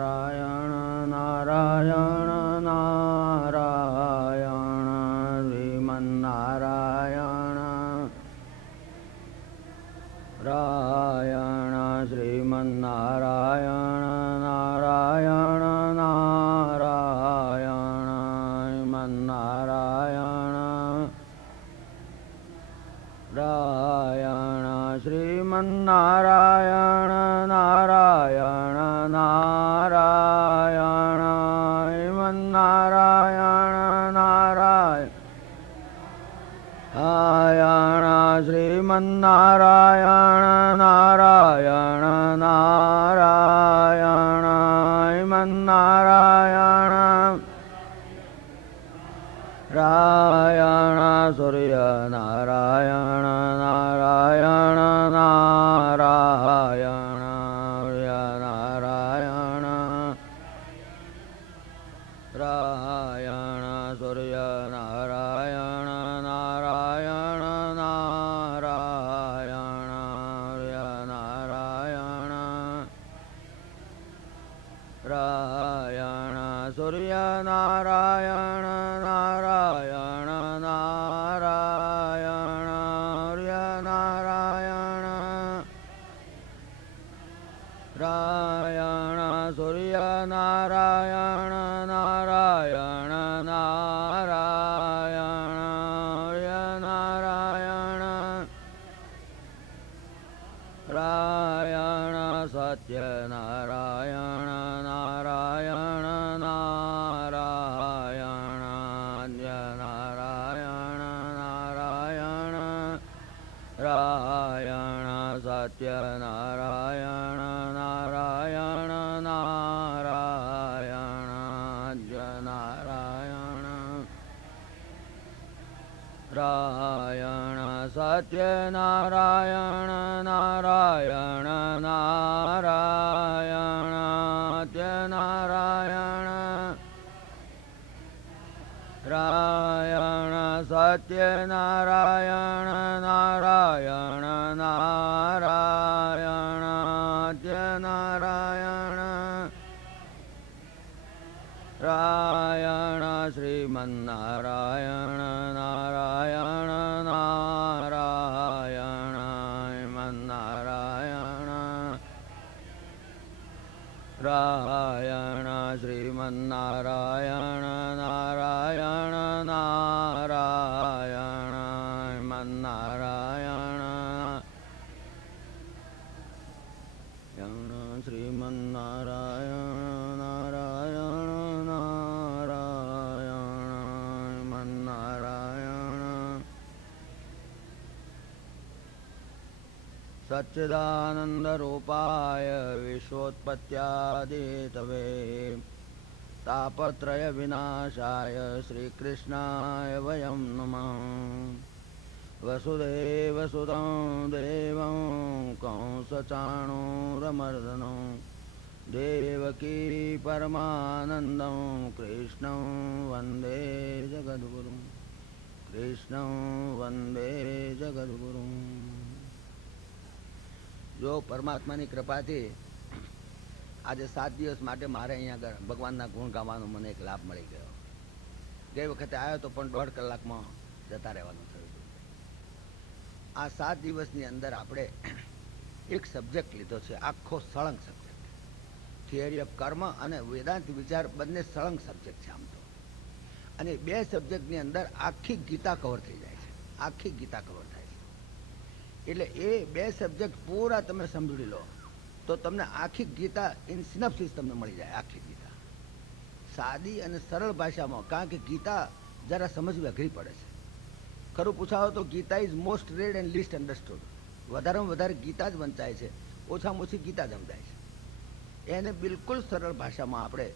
નારાયણ નારાયણ નારાયણ શ્રીમન્નારાયણ રાયણ શ્રીમન્નારાયણ નારાયણ નારાયણ શ્રીમન્નારાયણ રાયણ શ્રીમન્નારાયણ નારાયણ નારાયણ શ્રીમન્નારાયણ નારાયણ શ્રીમન્નારાયણ નારાયણ નારાયણ શ્રીમન્નારાયણ રાયણ સૂર્ય નારાયણ નારાયણ નારાયણ નારાયણ રાયણ સૂર્ય નારાયણ નારાયણ નારાયણ નારાયણ રાયણ સૂર્ય નારાયણ નારાયણ નારાયણ નારાયણ રાયણ સૂર્ય નારાયણ નારાયણ નારાયણ નારાયણ રાયણ સત્ય નારાયણ નારાયણ નારાયણ નારાયણ નારાયણ રાયણ સત્ય નારાયણ નારાયણ નારાયણ નારાયણ રાયણ સત્ય નારાયણ નારાયણ નારાયણ નારાયણ રાયણ સત્ય નારાયણ નારાયણ નારાયણ નારાયણ રાયણ શ્રીમન્નારાયણ નારાયણ નારાયણ શ્રીમન્નારાયણ રાયણ શ્રીમન્નારાયણ નારાયણ નારાયણ શ્રીમન્નારાયણ શ્રીમન્નારાયણ નારાયણ નારાયણ શ્રીમન્નારાયણ સચ્ચિદાનંદરૂપાય વિશ્વોત્પત્યાદિતવે તાપત્રય વિનાશાય શ્રીકૃષ્ણાય વયં નમઃ. વસુદેવસુतं દેવં કંસચાણૂરમર્દनं દેવકી પરમાનંદં કૃષ્ણં વંદે જગદ્ગુરું. કૃષ્ણં વંદે જગદ્ગુરું. જો પરમાત્માની કૃપાથી આજે 7 દિવસ માટે મારે અહીંયા આગળ ભગવાનના ગુણ ગાવાનો મને એક લાભ મળી ગયો. ગઈ વખતે આવ્યો તો પણ 1.5 કલાકમાં જતા રહેવાનું થયું. આ 7 દિવસની અંદર આપણે એક સબ્જેક્ટ લીધો છે, આખો સળંગ સબ્જેક્ટ. થિયરી ઓફ કર્મ અને વેદાંત વિચાર બંને સળંગ સબ્જેક્ટ છે આમ તો. અને 2 સબ્જેક્ટની અંદર આખી ગીતા કવર થઈ જાય છે. આખી ગીતા કવર થાય છે. એટલે એ 2 સબ્જેક્ટ પૂરા તમે સમજી લો તો તમને આખી ગીતા ઇન સિનોપ્સિસ તમને મળી જાય. આખી ગીતા સાદી અને સરળ ભાષામાં, કારણ કે ગીતા જરા સમજવી અઘરી પડે છે. ખરું પૂછાવો તો Gita is most read and least understood. વધારેમાં વધારે ગીતા જ વંચાય છે, ઓછામાં ઓછી ગીતા જ સમજાય છે. એને બિલકુલ સરળ ભાષામાં આપણે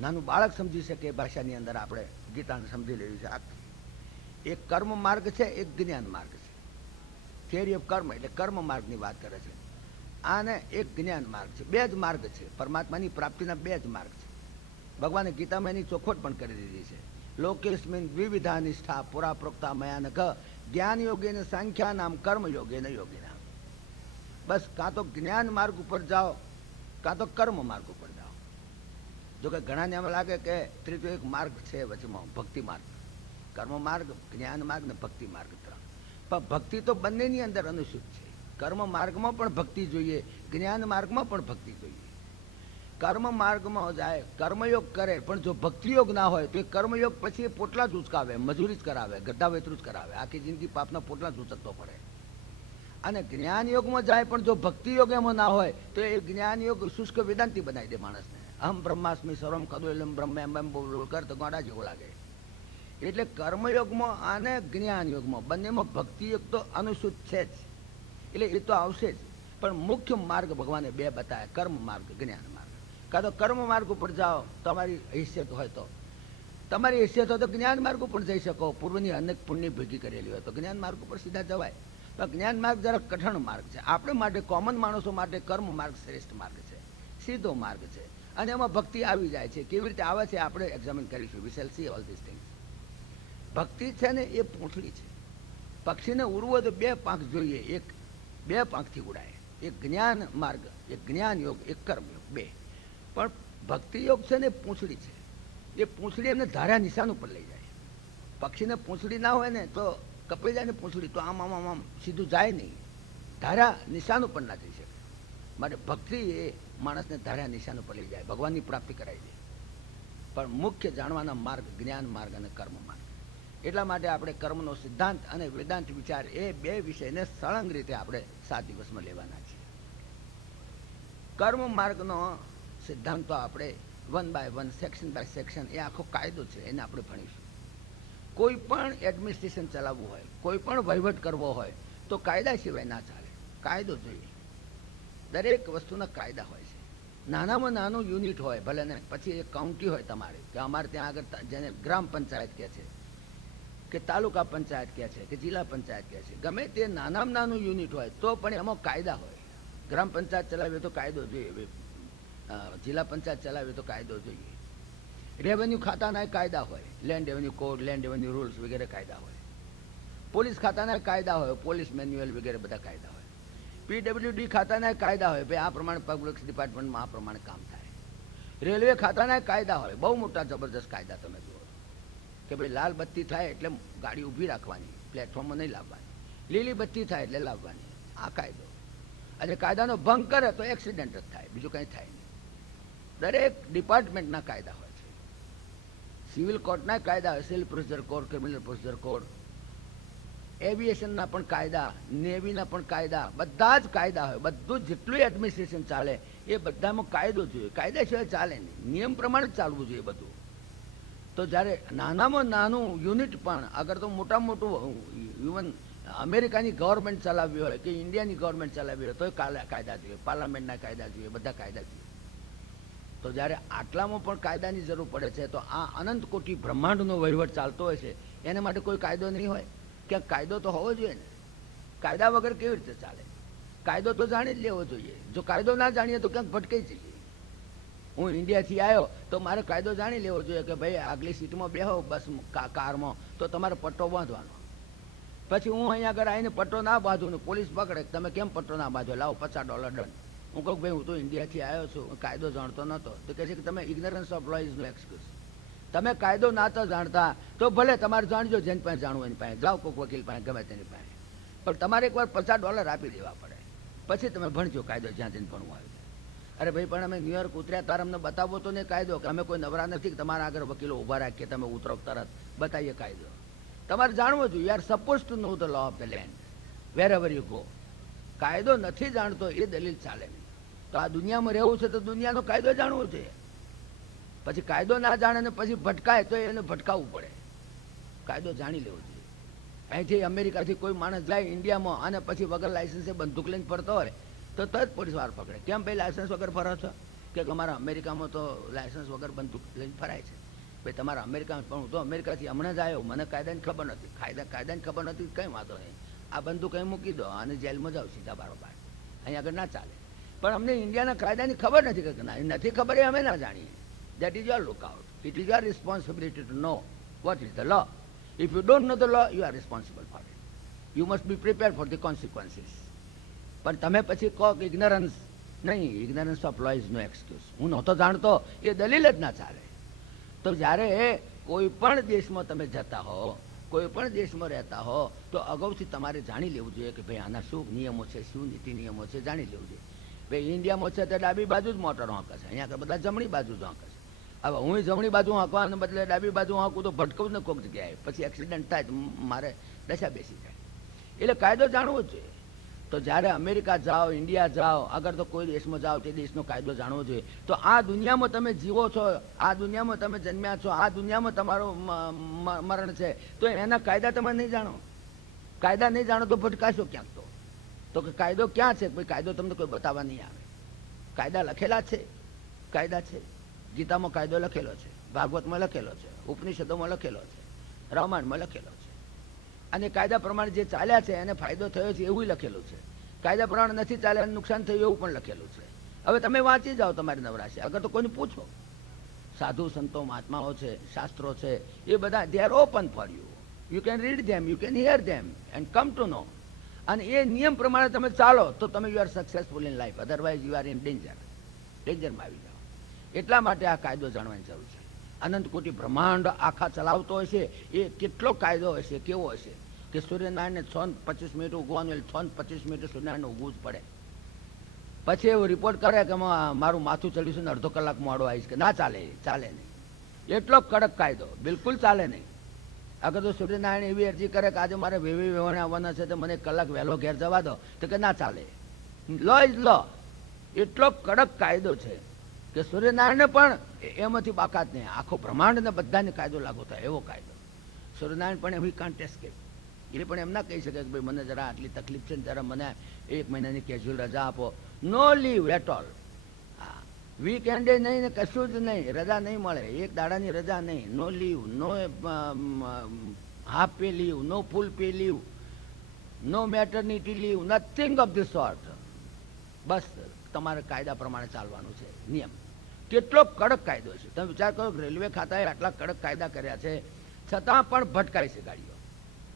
નાનું બાળક સમજી શકે એ ભાષાની અંદર આપણે ગીતાને સમજી લેવી છે. એક કર્મ માર્ગ છે, એક જ્ઞાન માર્ગ છે. થિયરી ઓફ કર્મ એટલે કર્મ માર્ગની વાત કરે છે. આને એક જ્ઞાન માર્ગ છે. 2 જ માર્ગ છે. પરમાત્માની પ્રાપ્તિના 2 જ માર્ગ છે. ભગવાને ગીતામાં એની ચોખવટ પણ કરી દીધી છે. લોકેસ્મિન દ્વિવિધા નિષ્ઠા પુરા પ્રોક્તા મયાનક જ્ઞાન યોગેન સંખ્યા નામ કર્મ યોગેન યોગિના. બસ કાં તો જ્ઞાન માર્ગ ઉપર જાઓ કાં તો કર્મ માર્ગ ઉપર જોકે ઘણાને એમ લાગે કે ત્રીજો એક માર્ગ છે વચમાં, ભક્તિ માર્ગ, કર્મ માર્ગ, જ્ઞાન માર્ગ ને ભક્તિ માર્ગ 3. પણ ભક્તિ તો બંનેની અંદર અનુસૂચ છે. કર્મ માર્ગમાં પણ ભક્તિ જોઈએ, જ્ઞાન માર્ગમાં પણ ભક્તિ જોઈએ. કર્મ માર્ગમાં જાય, કર્મયોગ કરે, પણ જો ભક્તિયોગ ના હોય તો એ કર્મયોગ પછી એ પોટલા જ ઉચકાવે, મજૂરી જ કરાવે, ગધા વેતરું જ કરાવે, આખી જિંદગી પાપના પોટલા જ ઉચકતો પડે. અને જ્ઞાન યોગમાં જાય પણ જો ભક્તિયોગ એમાં ના હોય તો એ જ્ઞાન યોગ શુષ્ક વેદાંતિ બનાવી દે માણસને. અહમ બ્રહ્માસ્મિ સર્વમ ખદોલમ બ્રહ્મ એમ એમ બોલ કર તો ગોડા જેવો લાગે. એટલે કર્મયોગમાં અને જ્ઞાન યોગમાં બંનેમાં ભક્તિયોગ તો અનુસૂચ છે જ, એટલે એ તો આવશે જ. પણ મુખ્ય માર્ગ ભગવાને 2 બતાવ્યા, કર્મ માર્ગ, જ્ઞાન માર્ગ. કાં તો કર્મ માર્ગ ઉપર જાઓ, તમારી હેસિયત હોય તો, તમારી હેસિયત હોય તો જ્ઞાન માર્ગ ઉપર જઈ શકો, પૂર્વની અનેક પુણ્ય ભેગી કરેલી હોય તો જ્ઞાન માર્ગ ઉપર સીધા જવાય. તો જ્ઞાન માર્ગ જરા કઠણ માર્ગ છે. આપણે માટે, કોમન માણસો માટે કર્મ માર્ગ શ્રેષ્ઠ માર્ગ છે, સીધો માર્ગ છે. અને એમાં ભક્તિ આવી જાય છે. કેવી રીતે આવે છે આપણે એક્ઝામિન કરીશું. We shall C all this things. ભક્તિ છે ને એ પૂંછડી છે. પક્ષીને ઉડવો તો 2 પાંખ જોઈએ, એક 2 પાંખથી ઉડાય. એક જ્ઞાન માર્ગ, એક જ્ઞાન યોગ, એક કર્મ યોગ, 2. પણ ભક્તિ યોગ છે ને પૂંછડી છે. એ પૂંછડી એમને ધારા નિશાન ઉપર લઈ જાય. પક્ષીને પૂંછડી ના હોય ને તો કપાઈ જાય ને પૂંછડી, તો આમ આમ આમ આમ સીધું જાય નહીં, ધારા નિશાન ઉપર ના જઈ શકે. માટે ભક્તિ એ માણસને ધારા નિશાન ઉપર લઈ જાય, ભગવાનની પ્રાપ્તિ કરાવી દે. પણ મુખ્ય જાણવાના માર્ગ જ્ઞાન માર્ગ અને કર્મ માર્ગ. એટલા માટે આપણે કર્મનો સિદ્ધાંત અને વેદાંત વિચાર એ 2 વિષયને સળંગ રીતે આપણે 7 દિવસમાં લેવાના છીએ. કર્મ માર્ગનો સિદ્ધાંત તો આપણે 1 by 1, સેક્શન બાય સેક્શન, એ આખો કાયદો છે, એને આપણે ભણીશું. કોઈ પણ એડમિનિસ્ટ્રેશન ચલાવવું હોય, કોઈ પણ વહીવટ કરવો હોય તો કાયદા સિવાય ના ચાલે. કાયદો જોઈએ. દરેક વસ્તુના કાયદા હોય છે. નાનામાં નાનું યુનિટ હોય ભલે ને, પછી એક કાઉન્ટી હોય તમારે, કે અમારે ત્યાં આગળ જેને ગ્રામ પંચાયત કહે છે, કે તાલુકા પંચાયત કહે છે, કે જિલ્લા પંચાયત કહે છે, ગમે તે નાનામાં નાનું યુનિટ હોય તો પણ એમાં કાયદા હોય. ગ્રામ પંચાયત ચલાવે તો કાયદો જોઈએ, જિલ્લા પંચાયત ચલાવે તો કાયદો જોઈએ. રેવન્યુ ખાતાના કાયદા હોય, land revenue code, land revenue rules વગેરે કાયદા હોય. પોલીસ ખાતાના કાયદા હોય, પોલીસ મેન્યુઅલ વગેરે બધા કાયદા હોય. પીડબ્લ્યુડી ખાતાના કાયદા હોય, ભાઈ આ પ્રમાણે પબ્લિક ડિપાર્ટમેન્ટમાં આ પ્રમાણે કામ થાય. રેલવે ખાતાના કાયદા હોય, બહુ મોટા જબરજસ્ત કાયદા. તમે જુઓ કે ભાઈ લાલ બત્તી થાય એટલે ગાડી ઊભી રાખવાની, પ્લેટફોર્મમાં નહીં લાવવાની. લીલી બત્તી થાય એટલે લાવવાની. આ કાયદો. અને કાયદાનો ભંગ કરે તો એક્સિડન્ટ જ થાય, બીજું કંઈ થાય નહીં. દરેક ડિપાર્ટમેન્ટના કાયદા હોય છે. સિવિલ કોર્ટના કાયદા હોય, civil procedure code, criminal procedure code, એવિએશનના પણ કાયદા, નેવીના પણ કાયદા, બધા જ કાયદા હોય. બધું જેટલું એડમિનિસ્ટ્રેશન ચાલે એ બધામાં કાયદો જોઈએ. કાયદા સિવાય ચાલે નહીં, નિયમ પ્રમાણે જ ચાલવું જોઈએ બધું. તો જ્યારે નાનામાં નાનું યુનિટ પણ, અગર તો મોટામાં મોટું ઇવન અમેરિકાની ગવર્મેન્ટ ચલાવવી હોય કે ઇન્ડિયાની ગવર્મેન્ટ ચલાવવી હોય તો કાયદા જોઈએ, પાર્લામેન્ટના કાયદા જોઈએ, બધા કાયદા જોઈએ. તો જ્યારે આટલામાં પણ કાયદાની જરૂર પડે છે, તો આ અનંત કોટી બ્રહ્માંડનો વહીવટ ચાલતો હોય છે, એને માટે કોઈ કાયદો નહીં હોય? ક્યાંક કાયદો તો હોવો જોઈએ ને. કાયદા વગર કેવી રીતે ચાલે? કાયદો તો જાણી જ લેવો જોઈએ. જો કાયદો ના જાણીએ તો ક્યાંક ભટકાઈ જઈએ. હું ઇન્ડિયાથી આવ્યો તો મારે કાયદો જાણી લેવો જોઈએ કે ભાઈ આગલી સીટમાં બેહો બસ કારમાં તો તમારે પટ્ટો બાંધવાનો. પછી હું અહીંયા આગળ આવીને પટ્ટો ના બાંધું ને પોલીસ પકડે, તમે કેમ પટ્ટો ના બાંધો, લાવો $50 દંડ. હું કહું ભાઈ હું તો ઇન્ડિયાથી આવ્યો છું, કાયદો જાણતો નહોતો. તો કહે છે કે તમે ignorance of law is no excuse. તમે કાયદો ના તો જાણતા તો ભલે તમારે જાણજો, જેની પાસે જાણવું એની પાસે જાઓ, કોઈક વકીલ પાસે, ગમે તેની પાસે. પણ તમારે એકવાર $50 આપી દેવા પડે, પછી તમે ભણજો કાયદો, જ્યાં જઈને ભણવું આવે. અરે ભાઈ પણ અમે ન્યુયોર્ક ઉતર્યા તાર અમને બતાવો તો ને કાયદો, કે અમે કોઈ નવરા નથી કે તમારા આગળ વકીલો ઊભા રાખીએ, તમે ઉતરો તરત બતાવીએ કાયદો. તમારે જાણવું જોઈએ. You are suppose to know the law of the land wherever you go. કાયદો નથી જાણતો એ દલીલ ચાલે નહીં. તો આ દુનિયામાં રહેવું છે તો દુનિયાનો કાયદો જાણવો જોઈએ. પછી કાયદો ના જાણે ને પછી ભટકાય તો એને ભટકાવવું પડે. કાયદો જાણી લેવો જોઈએ. અહીંથી અમેરિકાથી કોઈ માણસ જાય ઇન્ડિયામાં અને પછી વગર લાયસન્સે બંદૂક લઈને ફરતો હોય તો તરત પોલીસ વાર પકડે. કેમ ભાઈ લાયસન્સ વગર ફરો છો? કે અમારા અમેરિકામાં તો લાયસન્સ વગર બંદૂક લઈને ફરાય છે. ભાઈ તમારા અમેરિકામાં, પણ હું તો અમેરિકાથી હમણાં જ આવ્યો, મને કાયદાની ખબર નથી. કાયદાની ખબર નથી, કંઈ વાંધો નહીં, આ બંદૂક અહીં મૂકી દો અને જેલમાં જાઓ સીધા બારોબાર, અહીં આગળ ના ચાલે. પણ અમને ઇન્ડિયાના કાયદાની ખબર નથી કે નથી ખબર એ અમે ના જાણીએ. That is your lookout. It is your responsibility to know what is the law. If you don't know the law, you are responsible for it. You must be prepared for the consequences. પણ તમે પછી કહો કે ignorance, નહીં, ignorance of law is no excuse. હું નહોતો જાણતો એ દલીલ જ ના ચાલે. તો જ્યારે કોઈ પણ દેશમાં તમે જતા હો, કોઈ પણ દેશમાં રહેતા હો, તો અગાઉથી તમારે જાણી લેવું જોઈએ કે ભાઈ આના શું નિયમો છે, શું નીતિ નિયમો છે, જાણી લેવું જોઈએ. ભાઈ ઇન્ડિયામાં છે તો ડાબી બાજુ જ મોટર હાંકે છે, અહીંયા આગળ બધા જમણી બાજુ જ હાંકે છે. હવે હું જમણી બાજુ હાંકવાને બદલે ડાબી બાજુ હાંકું તો ભટકવું ને કોઈક જગ્યાએ, પછી એક્સિડન્ટ થાય તો મારે દશા બેસી જાય. એટલે કાયદો જાણવો જ જોઈએ. તો જ્યારે અમેરિકા જાઓ, ઇન્ડિયા જાઓ, અગર તો કોઈ દેશમાં જાઓ તે દેશનો કાયદો જાણવો જોઈએ. તો આ દુનિયામાં તમે જીવો છો, આ દુનિયામાં તમે જન્મ્યા છો, આ દુનિયામાં તમારું મરણ છે, તો એના કાયદા તમે નહીં જાણો. કાયદા નહીં જાણો તો ભટકાશો ક્યાંક. તો કે કાયદો ક્યાં છે? કોઈ કાયદો તમને કોઈ બતાવવા નહીં આવે. કાયદા લખેલા છે, કાયદા છે. ગીતામાં કાયદો લખેલો છે, ભાગવતમાં લખેલો છે, ઉપનિષદોમાં લખેલો છે, રામાયણમાં લખેલો છે. અને કાયદા પ્રમાણે જે ચાલ્યા છે એને ફાયદો થયો છે એવું લખેલું છે. કાયદા પ્રમાણે નથી ચાલ્યા અને નુકસાન થયું એવું પણ લખેલું છે. હવે તમે વાંચી જાઓ તમારી નવરાશે. અગર તો કોઈને પૂછો, સાધુ સંતો મહાત્માઓ છે, શાસ્ત્રો છે, એ બધા they are open for you. You can read them, you can hear them and come to know. અને એ નિયમ પ્રમાણે તમે ચાલો તો તમે you are successful in life, otherwise you are in ડેન્જરમાં આવી જાઓ. એટલા માટે આ કાયદો જાણવાની જરૂર છે. અનંત કોટી બ્રહ્માંડ આખા ચલાવતો હશે, એ કેટલો કાયદો હશે, કેવો હશે કે સૂર્યનારાયણને 6:25 મિનિટ ઉગવાનું, એટલે 6:25 મિનિટ સૂર્યનારાયણ ઉગવું જ પડે. પછી એવું રિપોર્ટ કરે કે મારું માથું ચડીશું ને અડધો કલાક મોડો આવીશ, કે ના ચાલે, ચાલે નહીં. એટલો કડક કાયદો, બિલકુલ ચાલે નહીં. અગર તો સૂર્યનારાયણ એવી અરજી કરે કે આજે મારે વેવી વેવાણે આવવાના છે તો મને 1 કલાક વહેલો ઘેર જવા દો, તો કે ના ચાલે. લો ઇઝ લો. એટલો કડક કાયદો છે કે સૂર્યનારાયણને પણ એમાંથી બાકાત નહીં. આખો બ્રહ્માંડને બધાને કાયદો લાગુ થાય એવો કાયદો. સૂર્યનારાયણ પણ એવી કાન્ટ એસ્કેપ. એ પણ એમ ના કહી શકે કે ભાઈ મને જરા આટલી તકલીફ છે ને જરા મને 1 મહિનાની કેઝ્યુઅલ રજા આપો. નો લીવ એટ ઓલ. હા, વીકેન્ડે નહીં ને કશું જ નહીં, રજા નહીં મળે, 1 દાડાની રજા નહીં. No leave, no half pay leave, no full pay leave, no maternity leave, nothing of the sort. બસ તમારે કાયદા પ્રમાણે ચાલવાનું છે. નિયમ કેટલો કડક કાયદો છે. તમે વિચાર કરો, રેલવે ખાતાએ આટલા કડક કાયદા કર્યા છે, છતાં પણ ભટકાય છે ગાડીઓ.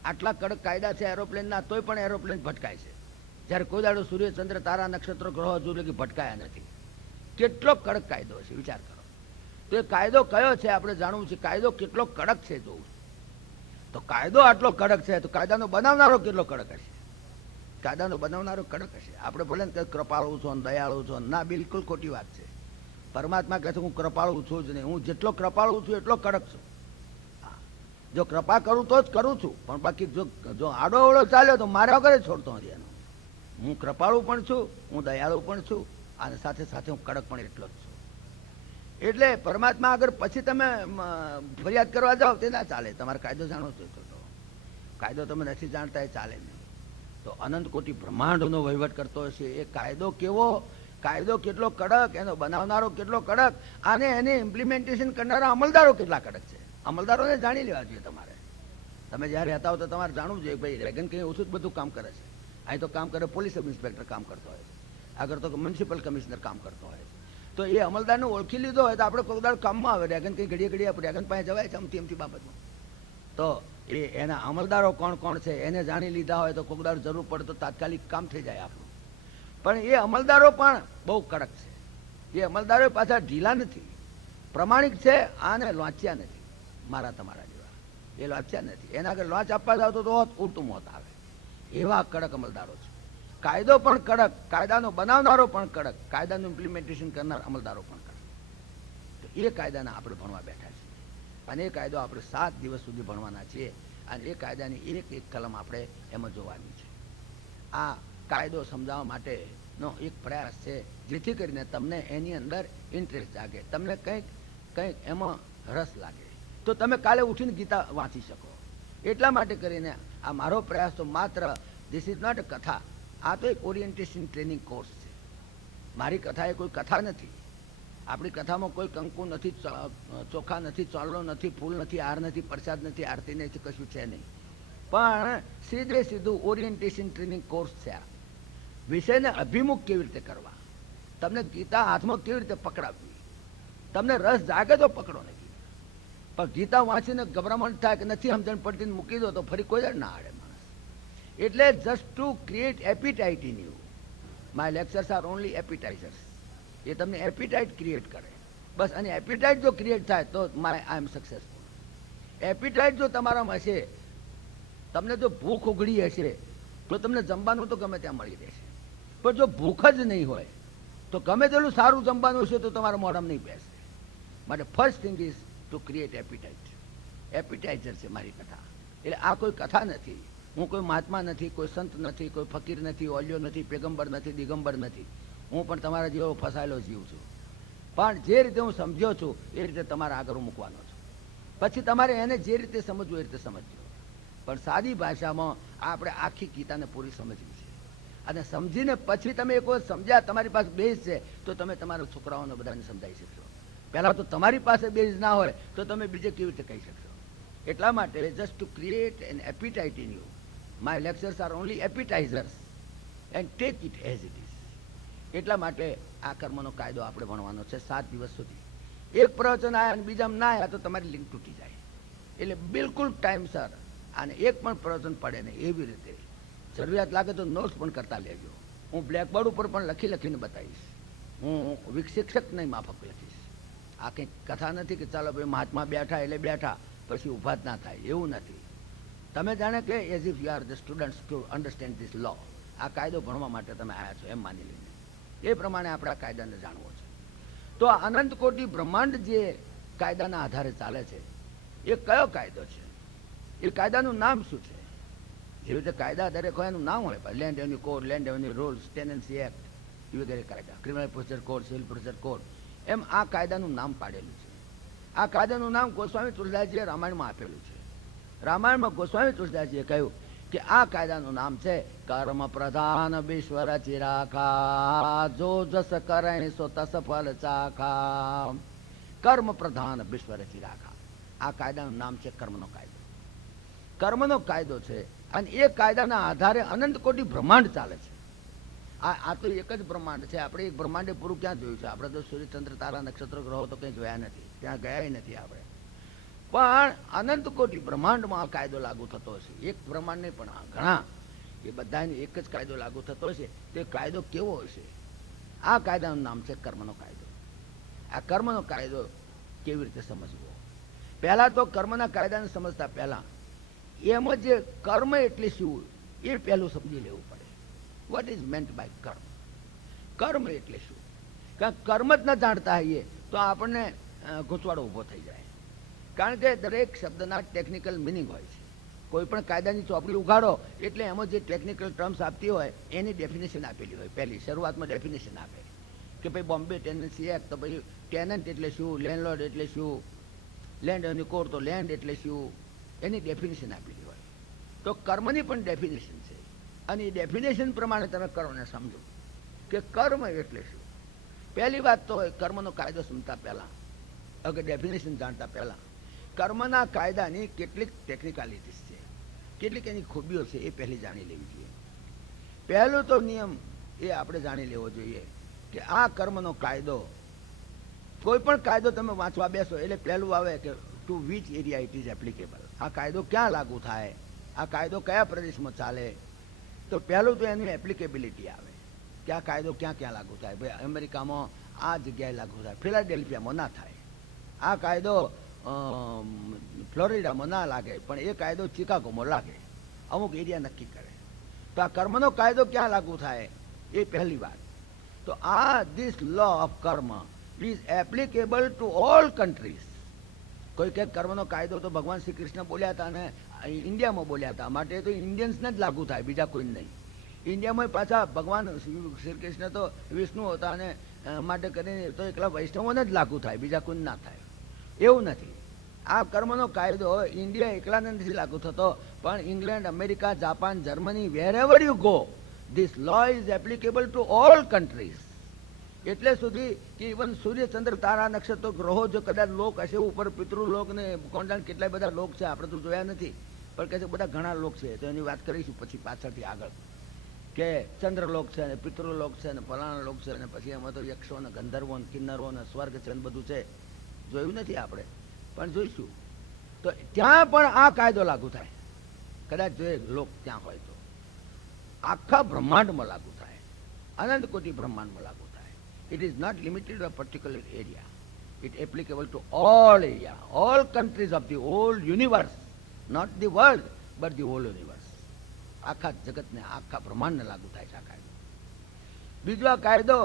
આટલા કડક કાયદા છે એરોપ્લેનના, તોય પણ એરોપ્લેન ભટકાય છે. જ્યારે કોઈ દાડો સૂર્ય, ચંદ્ર, તારા, નક્ષત્રો, ગ્રહો જોયું કે ભટકાયા નથી. કેટલો કડક કાયદો છે, વિચાર કરો. તો એ કાયદો કયો છે આપણે જાણવું છે. કાયદો કેટલો કડક છે જોવું. તો કાયદો આટલો કડક છે તો કાયદાનો બનાવનારો કેટલો કડક હશે? કાયદાનો બનાવનારો કડક હશે. આપણે ભલે ને કૃપાળુ છો, દયાળુ છો, ના, બિલકુલ ખોટી વાત છે. પરમાત્મા કહે છે હું કૃપાળુ છું જ નહીં. હું જેટલો કૃપાળુ છું એટલો કડક છું. જો કૃપા કરું તો જ કરું છું, પણ બાકી જો આડો અવળો ચાલ્યો તો મારે વગર જ છોડતો નથી એનો. હું કૃપાળુ પણ છું, હું દયાળુ પણ છું, અને સાથે સાથે હું કડક પણ એટલો જ છું. એટલે પરમાત્મા આગળ પછી તમે ફરિયાદ કરવા જાઓ તે ના ચાલે. તમારે કાયદો જાણો છો તો કાયદો તમે નથી જાણતા એ ચાલે નહીં. તો અનંત કોટી બ્રહ્માંડનો વહીવટ કરતો હશે એ કાયદો કેવો, કાયદો કેટલો કડક, એનો બનાવનારો કેટલો કડક, અને એને ઇમ્પ્લિમેન્ટેશન કરનારા અમલદારો કેટલા કડક છે. અમલદારોને જાણી લેવા જોઈએ તમારે. તમે જ્યારે રહેતા હો તો તમારે જાણવું જોઈએ ભાઈ ડ્રેગન કંઈ ઓછું જ બધું કામ કરે છે. અહીં તો કામ કરે પોલીસ સબ ઇન્સ્પેક્ટર કામ કરતો હોય છે, આગળ તો મ્યુનિસિપલ કમિશનર કામ કરતો હોય છે. તો એ અમલદારને ઓળખી લીધો હોય તો આપણે કોઈક દાડો કામમાં આવે. ડ્રેગન કંઈ ઘડીએ ઘડીએ ડ્રેગન પાસે જવાય છે અમથી બાબતમાં. તો એના અમલદારો કોણ કોણ છે એને જાણી લીધા હોય તો કોઈક દાડો જરૂર પડે તો તાત્કાલિક કામ થઈ જાય આપણું. પણ એ અમલદારો પણ બહુ કડક છે. એ અમલદારો પાછા ઢીલા નથી, પ્રમાણિક છે, અને લોચ્યા નથી. મારા તમારા જેવા એ લોચ્યા નથી. એના આગળ લોચ આપવા જાવ તો ઉલટું મોત આવે. એવા કડક અમલદારો છે. કાયદો પણ કડક, કાયદાનો બનાવનારો પણ કડક, કાયદાનું ઇમ્પ્લિમેન્ટેશન કરનાર અમલદારો પણ કડક. તો એ કાયદાને આપણે ભણવા બેઠા છીએ, અને એ કાયદો આપણે 7 દિવસ સુધી ભણવાના છીએ. અને એ કાયદાની એક એક કલમ આપણે એમાં જોવાની છે. આ કાયદો સમજાવવા માટેનો એક પ્રયાસ છે, જેથી કરીને તમને એની અંદર ઇન્ટરેસ્ટ જાગે, તમને કંઈક એમાં રસ લાગે, તો તમે કાલે ઉઠીને ગીતા વાંચી શકો. એટલા માટે કરીને આ મારો પ્રયાસ તો માત્ર ધીસ ઇઝ નોટ અ કથા, આ તો એક ઓરિએન્ટેશન ટ્રેનિંગ કોર્સ છે. મારી કથા એ કોઈ કથા નથી. આપણી કથામાં કોઈ કંકુ નથી, ચોખા નથી, ચોલ્લો નથી, ફૂલ નથી, હાર નથી, પ્રસાદ નથી, આરતી નથી, કશું છે નહીં. પણ સીધું ઓરિએન્ટેશન ટ્રેનિંગ કોર્સ છે. આ વિષયને અભિમુખ કેવી રીતે કરવા, તમને ગીતા હાથમાં કેવી રીતે પકડાવવી, તમને રસ જાગે તો પકડો નહીં. પણ ગીતા વાંચીને ગભરામણ થાય કે નથી સમજણ પડતી મૂકી દો તો ફરી કોઈ જ ના આડે માણસ. એટલે just to create appetite in you, my lectures are only appetizers. એ તમને એપિટાઇટ ક્રિએટ કરે બસ. અને એપિટાઇટ જો ક્રિએટ થાય તો આઈ એમ સક્સેસફુલ. એપિટાઇટ જો તમારામાં હશે, તમને જો ભૂખ ઉઘડી હશે તો તમને જમવાનું તો ગમે ત્યાં મળી રહેશે. પણ જો ભૂખ જ નહીં હોય તો ગમે તેટલું સારું જમવાનું હશે તો તમારા મોઢામાં નહીં બેસે. માટે first thing is to create appetite. Appetizer છે મારી કથા. એટલે આ કોઈ કથા નથી. હું કોઈ મહાત્મા નથી, કોઈ સંત નથી, કોઈ ફકીર નથી, ઓલિયો નથી, પેગમ્બર નથી, દિગંબર નથી. હું પણ તમારા જેવો ફસાયેલો જીવ છું. પણ જે રીતે હું સમજ્યો છું એ રીતે તમારા આગળ હું મૂકવાનો છું. પછી તમારે એને જે રીતે સમજવું એ રીતે સમજજો. પણ સાદી ભાષામાં આપણે આખી ગીતાને પૂરી સમજવી છે. અને સમજીને પછી તમે એક વખત સમજ્યા, તમારી પાસે બેઝ છે તો તમે તમારા છોકરાઓને બધાને સમજાવી શકશો. પહેલાં તો તમારી પાસે બેઝ ના હોય તો તમે બીજે કેવી રીતે કહી શકશો? એટલા માટે just to create an appetite in you. My lectures are only appetizers and take it as it is. એટલા માટે આ કર્મનો કાયદો આપણે ભણવાનો છે 7 દિવસ સુધી. એક પ્રવચન આવ્યા અને બીજામાં ના આવ્યા તો તમારી લિંક તૂટી જાય. એટલે બિલકુલ ટાઈમસર અને એક પણ પ્રવચન પડે નહીં એવી રીતે જરૂરિયાત લાગે તો નોટ્સ પણ કરતા લેજો. હું બ્લેકબોર્ડ ઉપર પણ લખીને બતાવીશ. હું શિક્ષક નહીં, માફક લખીશ. આ કંઈક કથા નથી કે ચાલો ભાઈ મહાત્મા બેઠા એટલે બેઠા પછી ઊભા જ ના થાય, એવું નથી. તમે જાણે કે as if you are the students to understand this law. આ કાયદો ભણવા માટે તમે આવ્યા છો એમ માની લઈને એ પ્રમાણે આપણે આ કાયદાને જાણવો છે. તો અનંત કોટી બ્રહ્માંડ જે કાયદાના આધારે ચાલે છે એ કયો કાયદો છે? એ કાયદાનું નામ શું છે? જેવી રીતે કાયદા દરેક હોય એનું નામ હોય. Land avenue code, land avenue rules, tenancy act વગેરે કાયદા, criminal procedure code, civil procedure code, એમ આ કાયદાનું નામ પાડેલું છે. આ કાયદાનું નામ ગોસ્વામી તુલસીદાસજીએ રામાયણમાં આપેલું છે. રામાયણમાં ગોસ્વામી તુલસીદાસજીએ કહ્યું કે આ કાયદાનું નામ છે કર્મ પ્રધાન વિશ્વ રચી રાખા, જો જસ કરે સો તસ ફલ ચાખા. કર્મ પ્રધાન વિશ્વ રચી રાખા. આ કાયદાનું નામ છે કર્મનો કાયદો. કર્મનો કાયદો છે અને એ કાયદાના આધારે અનંત કોટી બ્રહ્માંડ ચાલે છે. આ તો એક જ બ્રહ્માંડ છે. આપણે એક બ્રહ્માંડે પૂરું ક્યાં જોયું છે? આપણે તો સૂર્યચંદ્ર તારા નક્ષત્ર ગ્રહો તો કંઈ જોયા નથી, ત્યાં ગયા નથી આપણે. પણ અનંત કોટી બ્રહ્માંડમાં આ કાયદો લાગુ થતો હશે. એક બ્રહ્માંડ નહીં પણ ઘણા, એ બધાને એક જ કાયદો લાગુ થતો હશે. તો એ કાયદો કેવો હશે? આ કાયદાનું નામ છે કર્મનો કાયદો. આ કર્મનો કાયદો કેવી રીતે સમજવો? પહેલા તો કર્મના કાયદાને સમજતા પહેલા એમાં જે કર્મ એટલે શું એ પહેલું સમજી લેવું પડે. વોટ ઇઝ મેન્ટ બાય કર્મ? કર્મ એટલે શું? કારણ કર્મ જ ન જાણતા હોઈએ તો આપણને ગૂંચવાડો ઊભો થઈ જાય. કારણ કે દરેક શબ્દના ટેકનિકલ મિનિંગ હોય છે. કોઈ પણ કાયદાની ચોપડી ઉઘાડો એટલે એમાં જે ટેકનિકલ ટર્મ્સ આપતી હોય એની ડેફિનેશન આપેલી હોય. પહેલી શરૂઆતમાં ડેફિનેશન આપે કે ભાઈ બોમ્બે ટેનન્સી એક્ટ તો ભાઈ ટેનન્ટ એટલે શું, લેન્ડલોર્ડ એટલે શું, લેન્ડ એવન્યુ કોડ તો લેન્ડ એટલે શું, એની ડેફિનેશન આપેલી હોય. તો કર્મની પણ ડેફિનેશન છે અને એ ડેફિનેશન પ્રમાણે તમે કર્મને સમજો કે કર્મ એટલે શું. પહેલી વાત તો કર્મનો કાયદો સમજતા પહેલાં, અગર ડેફિનેશન જાણતા પહેલાં કર્મના કાયદાની કેટલીક ટેકનિકાલિટીઝ છે, કેટલીક એની ખૂબીઓ છે એ પહેલી જાણી લેવી જોઈએ. પહેલો તો નિયમ એ આપણે જાણી લેવો જોઈએ કે આ કર્મનો કાયદો, કોઈ પણ કાયદો તમે વાંચવા બેસો એટલે પહેલું આવે કે two which area it is applicable. આ કાયદો ક્યાં લાગુ થાય, આ કાયદો કયા પ્રદેશમાં ચાલે. તો પહેલું તો એની એપ્લિકેબિલિટી આવે કે આ કાયદો ક્યાં ક્યાં લાગુ થાય. ભાઈ અમેરિકામાં આ જગ્યાએ લાગુ થાય, ફિલાડેલ્ફિયામાં ના થાય. આ કાયદો ફ્લોરિડામાં ના લાગે પણ એ કાયદો ચિકાગોમાં લાગે. અમુક એરિયા નક્કી કરે. તો આ કર્મનો કાયદો ક્યાં લાગુ થાય એ પહેલી વાત. તો આ ધીસ લો ઓફ કર્મ is applicable to all countries. કોઈ કંઈક કર્મનો કાયદો તો ભગવાન શ્રી કૃષ્ણ બોલ્યા હતા અને ઇન્ડિયામાં બોલ્યા હતા, માટે તો ઇન્ડિયન્સને જ લાગુ થાય, બીજા કોઈ નહીં. ઇન્ડિયામાં પાછા ભગવાન શ્રી કૃષ્ણ તો વિષ્ણુ હતા અને માટે કરીને તો એકલા વૈષ્ણવોને જ લાગુ થાય, બીજા કોઈ ના થાય. એવું નથી. આ કર્મનો કાયદો ઇન્ડિયા એકલાને નથી લાગુ થતો, પણ England, America, Japan, Germany, wherever you go this law is applicable to all countries. એટલે સુધી કે ઇવન સૂર્ય, ચંદ્ર, તારા, નક્ષત્ર, ગ્રહો જો કદાચ લોક હશે ઉપર, પિતૃલોક ને કોંડાણ કેટલાય બધા લોક છે, આપણે તો જોયા નથી પણ કહે છે બધા ઘણા લોક છે. તો એની વાત કરીશું પછી પાછળથી આગળ કે ચંદ્રલોક છે ને પિતૃલોક છે ને ફલાણા લોક છે ને પછી એમાં તો યક્ષો ને ગંધર્વો ને કિન્નરો ને સ્વર્ગ છે ને બધું છે. જોયું નથી આપણે પણ જોઈશું. તો ત્યાં પણ આ કાયદો લાગુ થાય. કદાચ જોઈએ લોક ત્યાં હોય તો આખા બ્રહ્માંડમાં લાગુ થાય. અનંત કોટી બ્રહ્માંડમાં લાગુ થાય. It is not limited to a particular area. It applicable to all area, all countries of the whole universe, not the world but the whole universe. આખા જગતને, આખા બ્રહ્માંડને લાગુ થાય છે આ કાયદો. બીજો આ કાયદો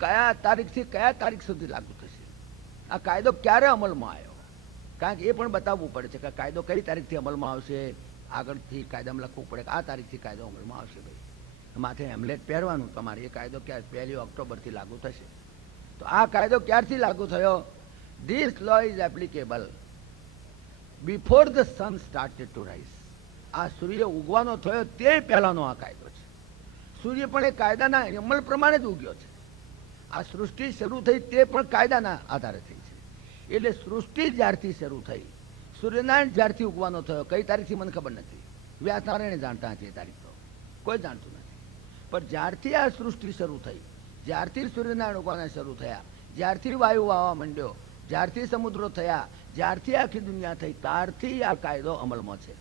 કયા તારીખથી કયા તારીખ સુધી લાગુ થશે, આ કાયદો ક્યારે અમલમાં આવ્યો, કારણ કે એ પણ બતાવવું પડે છે કે કાયદો કઈ તારીખથી અમલમાં આવશે. આગળથી કાયદામાં લખવું પડે કે આ તારીખથી કાયદો અમલમાં આવશે. ભાઈ માથે હેમલેટ પહેરવાનું તમારે, એ કાયદો ક્યારે 1 ઓક્ટોબરથી લાગુ થશે. તો આ કાયદો ક્યારથી લાગુ થયો? This law is applicable before the sun started to rise. આ સૂર્ય ઉગવાનો થયો તે પહેલાનો આ કાયદો છે. સૂર્ય પણ એ કાયદાના અમલ પ્રમાણે જ ઉગ્યો છે. આ સૃષ્ટિ શરૂ થઈ તે પણ કાયદાના આધારે થઈ છે. એટલે સૃષ્ટિ જ્યારથી શરૂ થઈ, સૂર્યનારાયણ જ્યારથી ઉગવાનો થયો, કઈ તારીખથી મને ખબર નથી. વ્યાસનારાયણે જાણતા હતી એ તારીખ, તો કોઈ જાણતું નથી. પણ જ્યારથી આ સૃષ્ટિ શરૂ થઈ, જ્યારથી સૂર્યનારાયણ ઉગવાના શરૂ થયા, જ્યારથી વાયુ વાવા માંડ્યો, જ્યારથી સમુદ્રો થયા, જ્યારથી આખી દુનિયા થઈ, ત્યારથી આ કાયદો અમલમાં છે.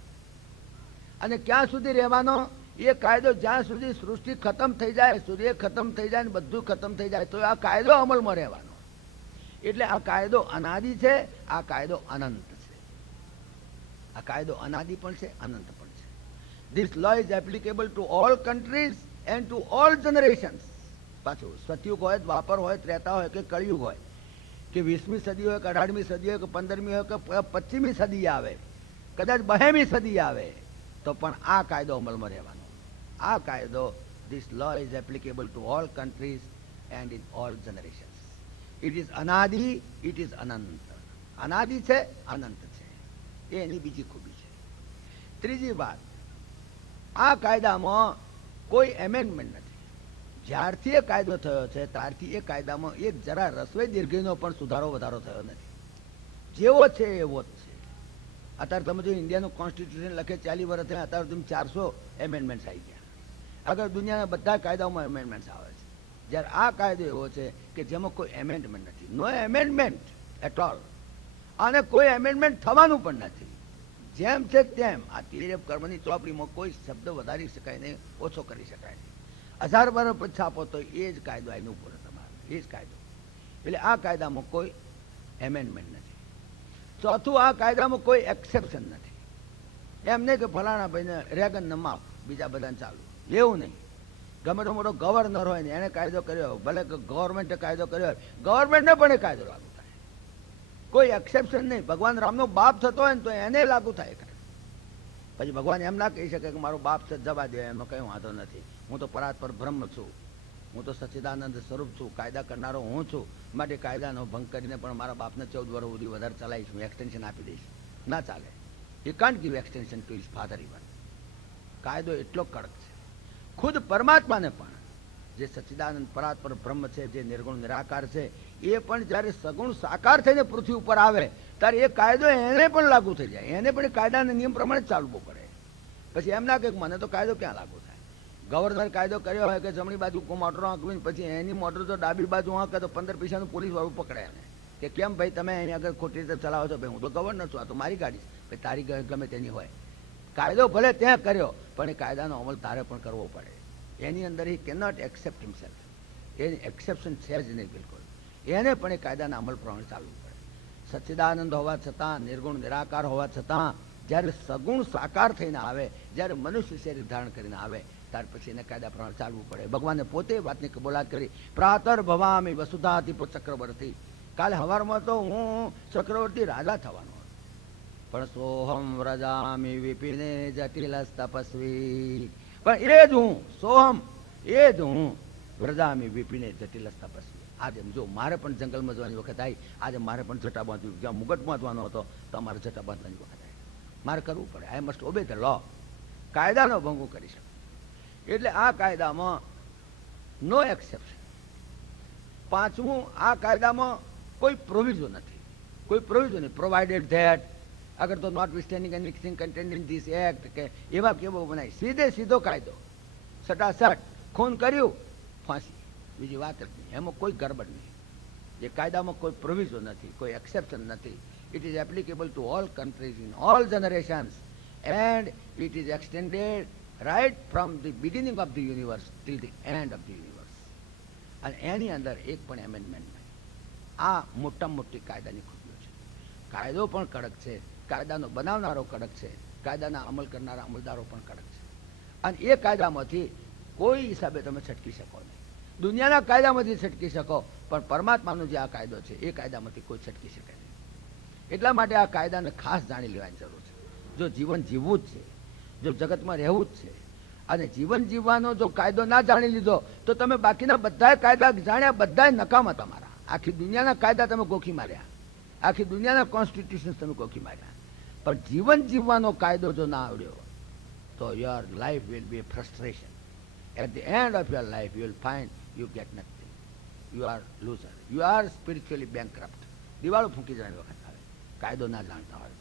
અને ક્યાં સુધી રહેવાનો? એ કાયદો જ્યાં સુધી સૃષ્ટિ ખતમ થઈ જાય, સૂર્ય ખતમ થઈ જાય ને બધું ખતમ થઈ જાય, તો આ કાયદો અમલમાં રહેવાનો. એટલે આ કાયદો અનાદિ છે, આ કાયદો અનંત છે. આ કાયદો અનાદિ પણ છે, અનંત પણ છે. This law is applicable to all countries and to all generations. પાછું સતયુગ હોય, દ્વાપર હોય, ત્રેતા હોય કે કળિયુગ હોય, કે 20મી સદી હોય કે 18મી સદી હોય કે 15મી હોય કે 25મી સદી આવે, કદાચ 22મી સદી આવે, તો પણ આ કાયદો અમલમાં રહેવાનો. આ કાયદો, this law is applicable to all countries and in all generations. It is અનાદિ, ઇટ ઇઝ અનંત. અનાદિ છે, અનંત છે. એ એની બીજી ખૂબી છે. ત્રીજી વાત, આ કાયદામાં કોઈ એમેન્ડમેન્ટ નથી. જ્યારથી એ કાયદો થયો છે ત્યારથી એ કાયદામાં એક જરા રસ્વે દીર્ઘઈનો પણ સુધારો વધારો થયો નથી. જેવો છે એવો જ છે. અત્યારે તમે જો ઇન્ડિયાનું કોન્સ્ટિટ્યુશન લખે 40 વર્ષ થયા, અત્યારે તમે 400 એમેન્ડમેન્ટ્સ આવી ગયા. આગળ દુનિયાના બધા કાયદાઓમાં એમેન્ડમેન્ટ્સ આવે છે. જ્યારે આ કાયદો એવો છે કે જેમાં કોઈ એમેન્ડમેન્ટ નથી. નો એમેન્ડમેન્ટ એટ ઓલ. અને કોઈ એમેન્ડમેન્ટ થવાનું પણ નથી. જેમ છે તેમ આ તિરેપ કર્મની ચોપડીમાં કોઈ શબ્દ વધારી શકાય નહીં, ઓછો કરી શકાય નહીં. 1000 વર્ષ પછી છાપો તો એ જ કાયદો આવીને ઉપર તમારો, એ જ કાયદો. એટલે આ કાયદામાં કોઈ એમેન્ડમેન્ટ નથી. ચોથું, આ કાયદામાં કોઈ એક્સેપ્શન નથી. એમ નહીં કે ફલાણા ભાઈને રેગનને માફ, બીજા બધાને ચાલુ, એવું નહીં. ગમે તો મોટો ગવર્નર હોય ને એને કાયદો કર્યો, ભલે કે ગવર્મેન્ટે કાયદો કર્યો હોય, ગવર્મેન્ટને પણ એ કાયદો લાગુ થાય. કોઈ એક્સેપ્શન નહીં. ભગવાન રામનો બાપ થતો હોય ને તો એને લાગુ થાય. પછી ભગવાન એમ ના કહી શકે કે મારો બાપ છે, જવા દે, એમાં કંઈ વાંધો નથી. હું તો પરાત્પર બ્રહ્મ છું, હું તો સચ્ચિદાનંદ સ્વરૂપ છું, કાયદા કરનારો હું છું, માટે કાયદાનો ભંગ કરીને પણ મારા બાપને 14 વર્ષ સુધી વધારે ચલાવીશ, હું એક્સટેન્શન આપી દઈશ. ના ચાલે. હી can't give extension to his father even. કાયદો એટલો કડક છે. ખુદ પરમાત્માને પણ, જે સચ્ચિદાનંદ પરાત્પર બ્રહ્મ છે, જે નિર્ગુણ નિરાકાર છે, એ પણ જ્યારે સગુણ સાકાર થઈને પૃથ્વી ઉપર આવે ત્યારે એ કાયદો એને પણ લાગુ થઈ જાય. એને પણ કાયદાના નિયમ પ્રમાણે જ ચાલવું પડે. પછી એમ ના કે મને તો કાયદો ક્યાં લાગુ થાય. ગવર્નર કાયદો કર્યો હોય કે જમણી બાજુ મોટરો આંકવીને પછી એની મોટર તો ડાબી બાજુ આંકે તો 15 પૈસાનું પોલીસ વાળું પકડે એને કે કેમ ભાઈ તમે અહીંયા આગળ ખોટી રીતે ચલાવો છો. ભાઈ હું તો ગવર્નર છું, આ તો મારી ગાડી છે. તારી ગમે તેની હોય. કાયદો ભલે ત્યાં કર્યો પણ એ કાયદાનો અમલ તારે પણ કરવો પડે. એની અંદર હી કેનોટ એક્સેપ્ટ હિમસેલ્ફ. એની એક્સેપ્શન છે જ નહીં બિલકુલ. એને પણ એ કાયદાના અમલ પ્રમાણે ચાલવું પડે. સચ્ચિદાનંદ હોવા છતાં, નિર્ગુણ નિરાકાર હોવા છતાં જ્યારે સગુણ સાકાર થઈને આવે, જ્યારે મનુષ્ય શરીર ધારણ કરીને આવે, ત્યાર પછી એને કાયદા પ્રમાણે ચાલવું પડે. ભગવાને પોતે વાતની કબૂલાત કરી, પ્રાતર ભવામી વસુધાથી ચક્રવર્તી. કાલે સવારમાં તો હું ચક્રવર્તી રાજા થવાનો હતો, પણ સોહમ વ્રજામી વિપિને જટિલ તપસ્વી. પણ એ જ હું સોહમ, એ જ હું વ્રજામી વિપિને જટિલ તપસ્વી. આજે જો મારે પણ જંગલમાં જવાની વખત આવી, આજે મારે પણ જટા બાંધવી, જ્યાં મુગટ બાંધવાનો હતો તો અમારે જટા બાંધવાની વખત આવી. મારે કરવું પડે. આઈ મસ્ટ ઓબે ધ લો. કાયદાનો ભંગ કરી શકે. એટલે આ કાયદામાં નો એક્સેપ્શન. પાંચમું, આ કાયદામાં કોઈ પ્રોવિઝન નથી. કોઈ પ્રોવિઝન નહીં. પ્રોવાઇડેડ ધેટ, અગર તો notwithstanding anything contained in this act, કે એવા કેવો બનાય. સીધે સીધો કાયદો, સટાસટ. ખૂન કર્યું, ફાંસી. બીજી વાત જ નહીં. એમાં કોઈ ગરબડ નહીં. જે કાયદામાં કોઈ પ્રોવિઝન નથી, કોઈ એક્સેપ્શન નથી. It is applicable to all countries in all generations and it is extended right from the beginning of the universe till the end of the universe. અને એની અંદર એક પણ એમેન્ડમેન્ટ નહીં. આ મોટામાં મોટી કાયદાની ખૂબીઓ છે. કાયદો પણ કડક છે, કાયદાનો બનાવનારો કડક છે, કાયદાના અમલ કરનારા અમલદારો પણ કડક છે. અને એ કાયદામાંથી કોઈ હિસાબે તમે છટકી શકો નહીં. દુનિયાના કાયદામાંથી છટકી શકો, પણ પરમાત્માનો જે આ કાયદો છે એ કાયદામાંથી કોઈ છટકી શકે નહીં. એટલા માટે આ કાયદાને ખાસ જાણી લેવાની જરૂર છે. જો જીવન જીવવું જ છે, જો જગતમાં રહેવું જ છે, અને જીવન જીવવાનો જો કાયદો ના જાણી લીધો તો તમે બાકીના બધા કાયદા જાણ્યા બધા નકામા તમારા. આખી દુનિયાના કાયદા તમે ગોખી માર્યા, આખી દુનિયાના કોન્સ્ટિટ્યુશન તમે ગોખી માર્યા, પણ જીવન જીવવાનો કાયદો જો ના આવડ્યો તો your life will be frustration. At the end of your life you will find you get nothing. You are loser, you are spiritually bankrupt. દિવાળો ફૂંકી જવાની વખત આવે કાયદો ના જાણતા હોય.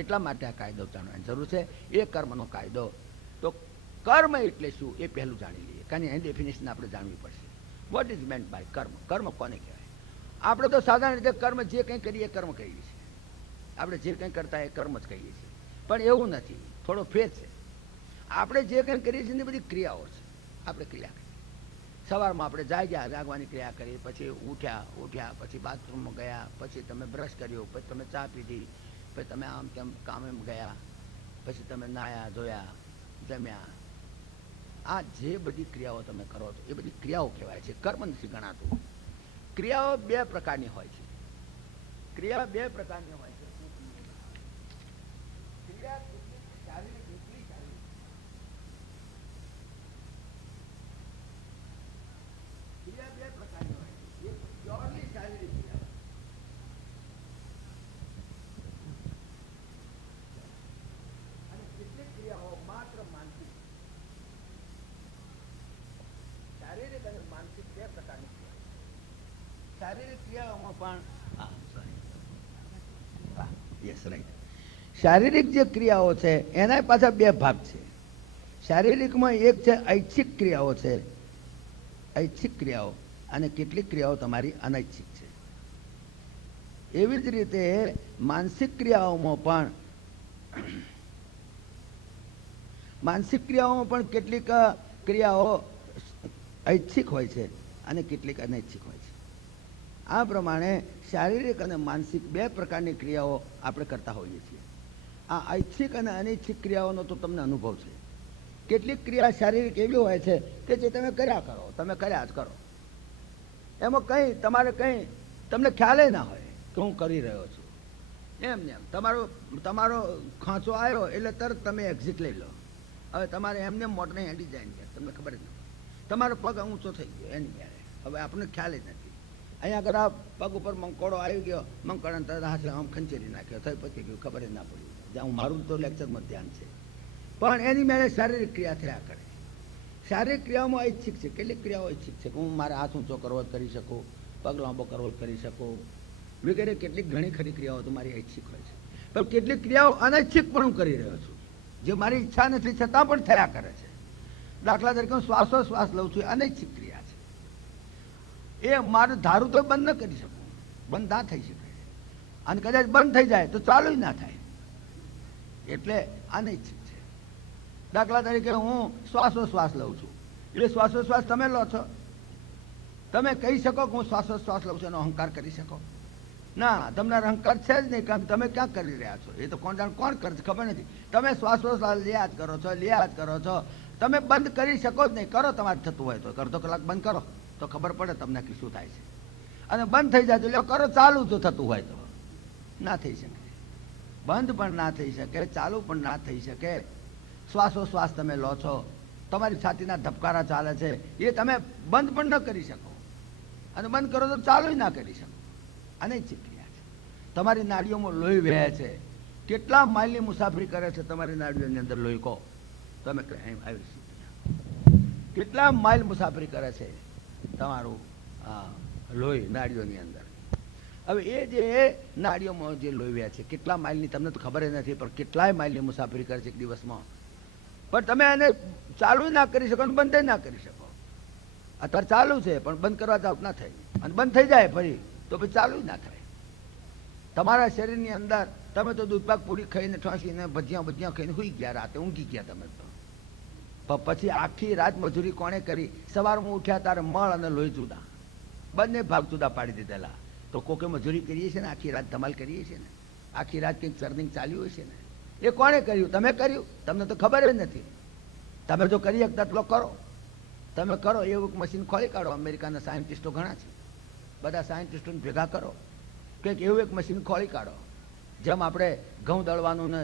એટલા માટે આ કાયદો જાણવાની જરૂર છે. એ કર્મનો કાયદો. તો કર્મ એટલે શું એ પહેલું જાણી લઈએ, કારણ એની ડેફિનેશન આપણે જાણવી પડશે. વોટ ઇઝ મેન્ટ બાય કર્મ? કર્મ કોને કહેવાય? આપણે તો સાધારણ રીતે કર્મ જે કંઈ કરીએ કર્મ કહીએ છીએ. આપણે જે કંઈ કરતા એ કર્મ જ કહીએ છીએ, પણ એવું નથી, થોડો ફેર છે. આપણે જે કંઈ કરીએ છીએ એની બધી ક્રિયાઓ છે. આપણે ક્રિયા કરીએ. સવારમાં આપણે જાગવાની ક્રિયા કરી, પછી ઉઠ્યા, પછી બાથરૂમમાં ગયા, પછી તમે બ્રશ કર્યો, પછી તમે ચા પીધી, પછી તમે આમ તેમ કામે ગયા, પછી તમે નાહ્યા ધોયા, જમ્યા. આ જે બધી ક્રિયાઓ તમે કરો છો એ બધી ક્રિયાઓ કહેવાય છે, કર્મ નથી ગણાતું. ક્રિયાઓ બે પ્રકારની હોય છે. ક્રિયા બે પ્રકારની હોય છે. ક્રિયા શારીરિક, કેટલી શારીરિક. ક્રિયા બે પ્રકારની હોય છે. એક પ્યોરલી શારીરિક ક્રિયા અને કેટલીક ક્રિયાઓ માત્ર માનસિક. શારીરિક અને માનસિક બે પ્રકારની ક્રિયા. શારીરિક ક્રિયાઓમાં પણ યસ રાઈટ. શારીરિક જે ક્રિયાઓ છે એના પાછા બે ભાગ છે. શારીરિકમાં એક છે ઐચ્છિક ક્રિયાઓ છે, ઐચ્છિક ક્રિયાઓ, અને કેટલીક ક્રિયાઓ તમારી અનૈચ્છિક છે. એવી જ રીતે માનસિક ક્રિયાઓમાં પણ કેટલીક ક્રિયાઓ ઐચ્છિક હોય છે અને કેટલીક અનૈચ્છિક હોય છે. આ પ્રમાણે શારીરિક અને માનસિક બે પ્રકારની ક્રિયાઓ આપણે કરતા હોઈએ છીએ. આ ઐચ્છિક અને અનૈચ્છિક ક્રિયાઓનો તો તમને અનુભવ છે. કેટલીક ક્રિયા શારીરિક એવી હોય છે કે જે તમે કર્યા કરો, તમે કર્યા જ કરો. એમાં તમારે તમને ખ્યાલ ના હોય કે હું કરી રહ્યો છું. એમ તમારો ખાંચો આવ્યો એટલે તરત તમે એક્ઝિટ લઈ લો. હવે તમારે એમને મોટને હેડી જાય, તમને ખબર જ નથી. તમારો પગ ઊંચો થઈ ગયો એની ક્યારે, હવે આપણને ખ્યાલ જ નથી. અહીંયા આગળ આ પગ ઉપર મંકોડો આવી ગયો, મંકોડાને તરત હાથ આમ ખંચેરી નાખ્યો, થઈ પછી ગયું, ખબર જ ના પડી. જ્યાં મારું તો લેક્ચરમાં ધ્યાન છે, પણ એની મેળે શારીરિક ક્રિયા થયા કરે. શારીરિક ક્રિયાઓમાં ઐચ્છિક છે, કેટલીક ક્રિયાઓ ઐચ્છિક છે કે હું મારે હાથ ઊંચો કરવો કરી શકું, પગ લાંબો કરવો કરી શકું વગેરે. કેટલીક ઘણી ખરી ક્રિયાઓ તો મારી ઐચ્છિક હોય છે, પણ કેટલીક ક્રિયાઓ અનૈચ્છિક પણ હું કરી રહ્યો છું, જે મારી ઈચ્છા નથી છતાં પણ થયા કરે છે. દાખલા તરીકે હું શ્વાસોશ્વાસ લઉં છું, અનૈચ્છિક ક્રિયા છે. એ મારું ધારું તો બંધ ન કરી શકું, બંધ ના થઈ શકે, અને કદાચ બંધ થઈ જાય તો ચાલુ ના થાય, એટલે અનૈચ્છિક છે. દાખલા તરીકે હું શ્વાસોશ્વાસ લઉં છું, એટલે શ્વાસોશ્વાસ તમે લો છો, તમે કહી શકો કે હું શ્વાસોશ્વાસ લઉં છું એનો અહંકાર કરી શકો? ના, તમને અહંકાર છે જ નહીં, કારણ તમે ક્યાં કરી રહ્યા છો એ તો કોણ કરે છે ખબર નથી. તમે શ્વાસોશ્વાસ લ્યા જ કરો છો, તમે બંધ કરી શકો જ નહીં. કરો, તમારે થતું હોય તો અડધો કલાક બંધ કરો તો ખબર પડે તમને કે શું થાય છે. અને બંધ થઈ જાય તો એટલે કરો ચાલુ, જો થતું હોય તો. ના થઈ શકે, બંધ પણ ના થઈ શકે, ચાલુ પણ ના થઈ શકે. શ્વાસોશ્વાસ તમે લો છો, તમારી છાતીના ધબકારા ચાલે છે, એ તમે બંધ પણ ન કરી શકો, અને બંધ કરો તો ચાલુ ના કરી શકો. અનૈચ્છિક ક્રિયા છે. તમારી નાડીઓમાં લોહી વહે છે, કેટલા માઇલની મુસાફરી કરે છે તમારી નાડીઓની અંદર લોહી? કહો તમે, કેટલા માઇલ મુસાફરી કરે છે તમારું લોહી નાડીઓની અંદર? હવે એ જે નાડીઓમાં જે લોહી વહે છે કેટલા માઇલની તમને તો ખબર જ નથી, પણ કેટલાય માઇલની મુસાફરી કરે છે એક દિવસમાં. પણ તમે એને ચાલુ ના કરી શકો અને બંધ ના કરી શકો. અત્યારે ચાલુ છે પણ બંધ કરવા જાવ ના થાય, અને બંધ થઈ જાય ફરી તો પછી ચાલુ ના થાય. તમારા શરીરની અંદર તમે તો દૂધપાક પૂરી ખાઈને ઠોસીને ભજીયા ખાઈને સુઈ ગયા, રાતે ઊંઘી ગયા તમે તો. પછી આખી રાત મજૂરી કોણે કરી? સવારમાં ઉઠ્યા તારે મળ અને લોહી જુદા, બંને ભાગ જુદા પાડી દીધેલા. તો કોકે મજૂરી કરીએ છીએ ને, આખી રાત ધમાલ કરીએ છીએ ને, આખી રાત કંઈક ચર્નિંગ ચાલ્યું હોય છે ને, એ કોણે કર્યું? તમે કર્યું? તમને તો ખબર જ નથી. તમે જો કરી શકતા તો કરો, તમે કરો. એવું મશીન ખોલી કાઢો. અમેરિકાના સાયન્ટિસ્ટો ઘણા છે, બધા સાયન્ટિસ્ટોને ભેગા કરો, કંઈક એવું એક મશીન ખોલી કાઢો. જેમ આપણે ઘઉં દળવાનું ને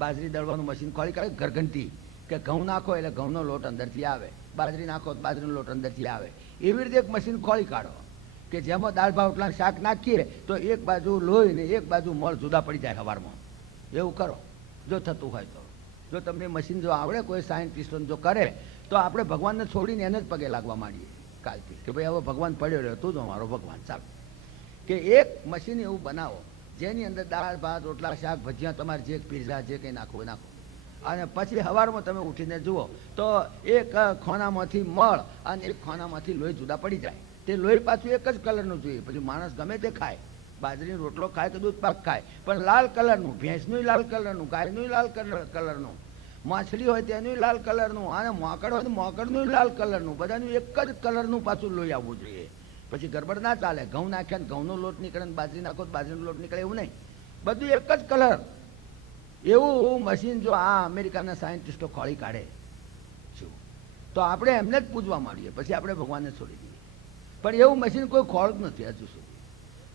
બાજરી દળવાનું મશીન ખોલી કાઢે ઘરઘંટી, કે ઘઉં નાખો એટલે ઘઉંનો લોટ અંદરથી આવે, બાજરી નાખો તો બાજરીનો લોટ અંદરથી આવે. એવી રીતે એક મશીન ખોલી કાઢો કે જેમાં દાળ ભાત રોટલા શાક નાખીએ તો એક બાજુ લોહી ને એક બાજુ મળ જુદા પડી જાય સવારમાં. એવું કરો જો થતું હોય તો. જો તમને મશીન જો આવડે, કોઈ સાયન્ટિસ્ટો જો કરે, તો આપણે ભગવાનને છોડીને એને જ પગે લાગવા માંડીએ કાલથી, કે ભાઈ હવે ભગવાન પડ્યો રહ્યો, તું જ અમારો ભગવાન. ચાલ, કે એક મશીન એવું બનાવો જેની અંદર દાળ ભાત રોટલા શાક ભજીયા તમારે જે પીઝા જે કંઈ નાખવું એ નાખો, અને પછી સવારમાં તમે ઉઠીને જુઓ તો એક ખોનામાંથી મળ અને એક ખોનામાંથી લોહી જુદા પડી જાય. તે લોહી પાછું એક જ કલરનું જોઈએ. પછી માણસ ગમે તે ખાય, બાજરીનો રોટલો ખાય કે દૂધ પાક ખાય, પણ લાલ કલરનું, ભેંસનું લાલ કલરનું, ગાયનું લાલ કલરનું, માછલી હોય તેનું લાલ કલરનું, અને મોકડ હોય તો મોકડનું લાલ કલરનું, બધાનું એક જ કલરનું પાછું લોહી આવવું જોઈએ. પછી ગરબડ ના ચાલે. ઘઉં નાખ્યા ને ઘઉંનો લોટ નીકળે ને બાજરી નાખો તો બાજરીનો લોટ નીકળે, એવું નહીં. બધું એક જ કલર. એવું મશીન જો આ અમેરિકાના સાયન્ટિસ્ટો ખોળી કાઢે છું તો આપણે એમને જ પૂજવા માંડીએ, પછી આપણે ભગવાનને છોડી દઈએ. પણ એવું મશીન કોઈ ખોળ જ નથી હજુ સુધી.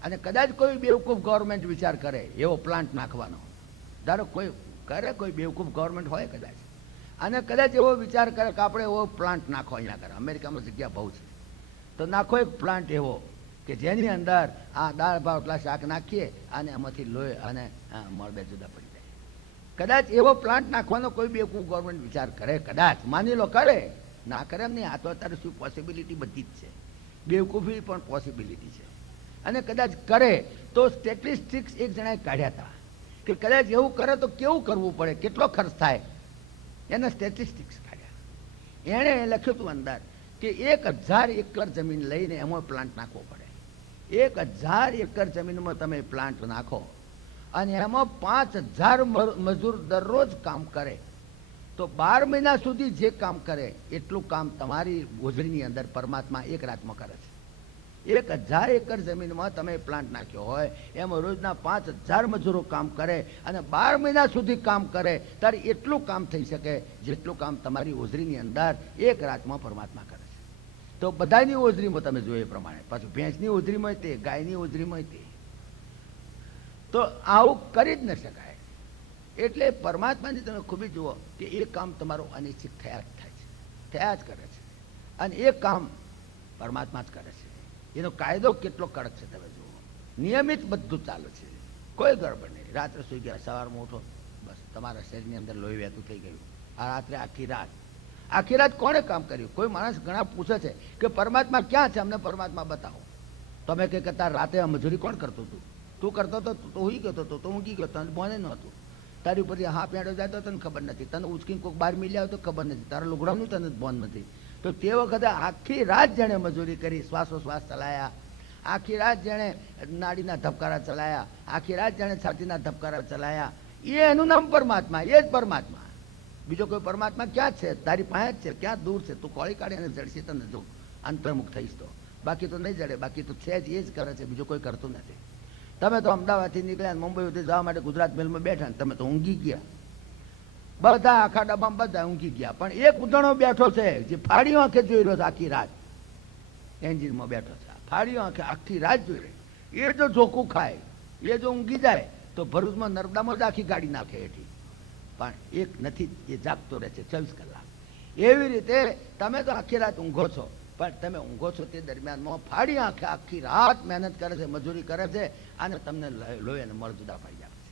અને કદાચ કોઈ બેવકૂફ ગવર્મેન્ટ વિચાર કરે એવો પ્લાન્ટ નાખવાનો, ધારો કોઈ કરે, કોઈ બેવકૂફ ગવર્મેન્ટ હોય કદાચ, અને કદાચ એવો વિચાર કરે કે આપણે એવો પ્લાન્ટ નાખો અહીંયા કરે, અમેરિકામાં જગ્યા બહુ છે, તો નાખો એક પ્લાન્ટ એવો કે જેની અંદર આ દાળ ભાત રોટલા શાક નાખીએ અને એમાંથી લોહી અને મળ બે જુદા પડી જાય. કદાચ એવો પ્લાન્ટ નાખવાનો કોઈ બેવકૂફ ગવર્મેન્ટ વિચાર કરે, કદાચ માની લો કરે, ના કરે એમ નહીં. આ તો અત્યારે શું પોસિબિલિટી બધી જ છે, બેવકૂફી પણ પોસિબિલિટી છે. અને કદાચ કરે તો સ્ટેટિસ્ટિક્સ એક જણાએ કાઢ્યા હતા કે કદાચ એવું કરે તો કેવું કરવું પડે, કેટલો ખર્ચ થાય, એના સ્ટેટિસ્ટિક્સ કાઢ્યા. એણે લખ્યું હતું અંદર કે 1000 એકર જમીન લઈને એમાં પ્લાન્ટ નાખવો પડે. 1000 એકર જમીનમાં તમે પ્લાન્ટ નાખો અને એમાં 5000 મજૂર દરરોજ કામ કરે, તો 12 મહિના સુધી જે કામ કરે એટલું કામ તમારી ગોજરીની અંદર પરમાત્મા એક રાતમાં કરે છે. 1000 એકર જમીનમાં તમે પ્લાન્ટ નાખ્યો હોય એમાં રોજના 5000 મજૂરો કામ કરે અને 12 મહિના સુધી કામ કરે, ત્યારે એટલું કામ થઈ શકે જેટલું કામ તમારી ઓજરીની અંદર એક રાતમાં પરમાત્મા કરે છે. તો બધાની ઓજરીમાં તમે જોઈએ એ પ્રમાણે, પાછું ભેંસની ઓજરીમાં તે, ગાયની ઓજરીમાં તે, તો આવું કરી જ ન શકાય. એટલે પરમાત્માની તમે ખૂબી જુઓ કે એ કામ તમારું અનિશ્ચિત થયા જ થાય છે, થયા જ કરે છે, અને એ કામ પરમાત્મા જ કરે છે. એનો કાયદો કેટલો કડક છે તમે જુઓ. નિયમિત બધું ચાલે છે, કોઈ ગડબડ નહીં. રાત્રે સુઈ ગયા, સવારમાં ઉઠો, બસ તમારા શરીરની અંદર લોહી વહેતું થઈ ગયું. આ રાત્રે આખી રાત કોણે કામ કર્યું? કોઈ માણસ ઘણા પૂછે છે કે પરમાત્મા ક્યાં છે, અમને પરમાત્મા બતાવો. તમે કંઈ કરતા રાતે મજૂરી કોણ કરતું હતું? તું કરતો હતો તો હુઈ ગયો હતો, તો ઊંઘી ગયો, તને બોને નહોતું. તારી ઉપરથી હા પેડો જાય તો તને ખબર નથી, તને ઉચકીને કોઈક બહાર મિલ્યા હોય તો ખબર નથી, તારા લુગડાનું તને બોન નથી. તો તે વખતે આખી રાત જેણે મજૂરી કરી, શ્વાસોશ્વાસ ચલાયા, આખી રાત જેણે નાડીના ધબકારા ચલાયા, આખી રાત જેણે છાતીના ધબકારા ચલાયા, એ એનું નામ પરમાત્મા, એ જ પરમાત્મા. બીજો કોઈ પરમાત્મા ક્યાં છે? તારી પાસે જ છે, ક્યાં દૂર છે? તું ખોળી કાઢી અને જડશે તને જો અંતર્મુખ થઈશ તો, બાકી તો નહીં જડે. બાકી તો છે જ, એ જ કરે છે, બીજું કોઈ કરતું નથી. તમે તો અમદાવાદથી નીકળ્યા, મુંબઈ સુધી જવા માટે ગુજરાત મેલમાં બેઠા ને તમે તો ઊંઘી ગયા. બધા આખા ડબ્બામાં બધા ઊંઘી ગયા, પણ એક ઉદાણો બેઠો છે જે ફાડીઓ આંખે જોઈ રહ્યો છે આખી રાત, એન્જિનમાં બેઠો છે, ફાડીઓ આંખે આખી રાત જોઈ રહ્યો. એ જો ઝોકું ખાય, એ જો ઊંઘી જાય તો ભરૂચમાં નર્મદામાં જ આખી ગાડી નાખે એથી. પણ એક નથી, એ જાગતો રહે છે 24 કલાક. એવી રીતે તમે તો આખી રાત ઊંઘો છો, પણ તમે ઊંઘો છો તે દરમિયાનમાં ફાડી આંખે આખી રાત મહેનત કરે છે, મજૂરી કરે છે, અને તમને લોહી અને મળ જુદા પાડી આપે છે.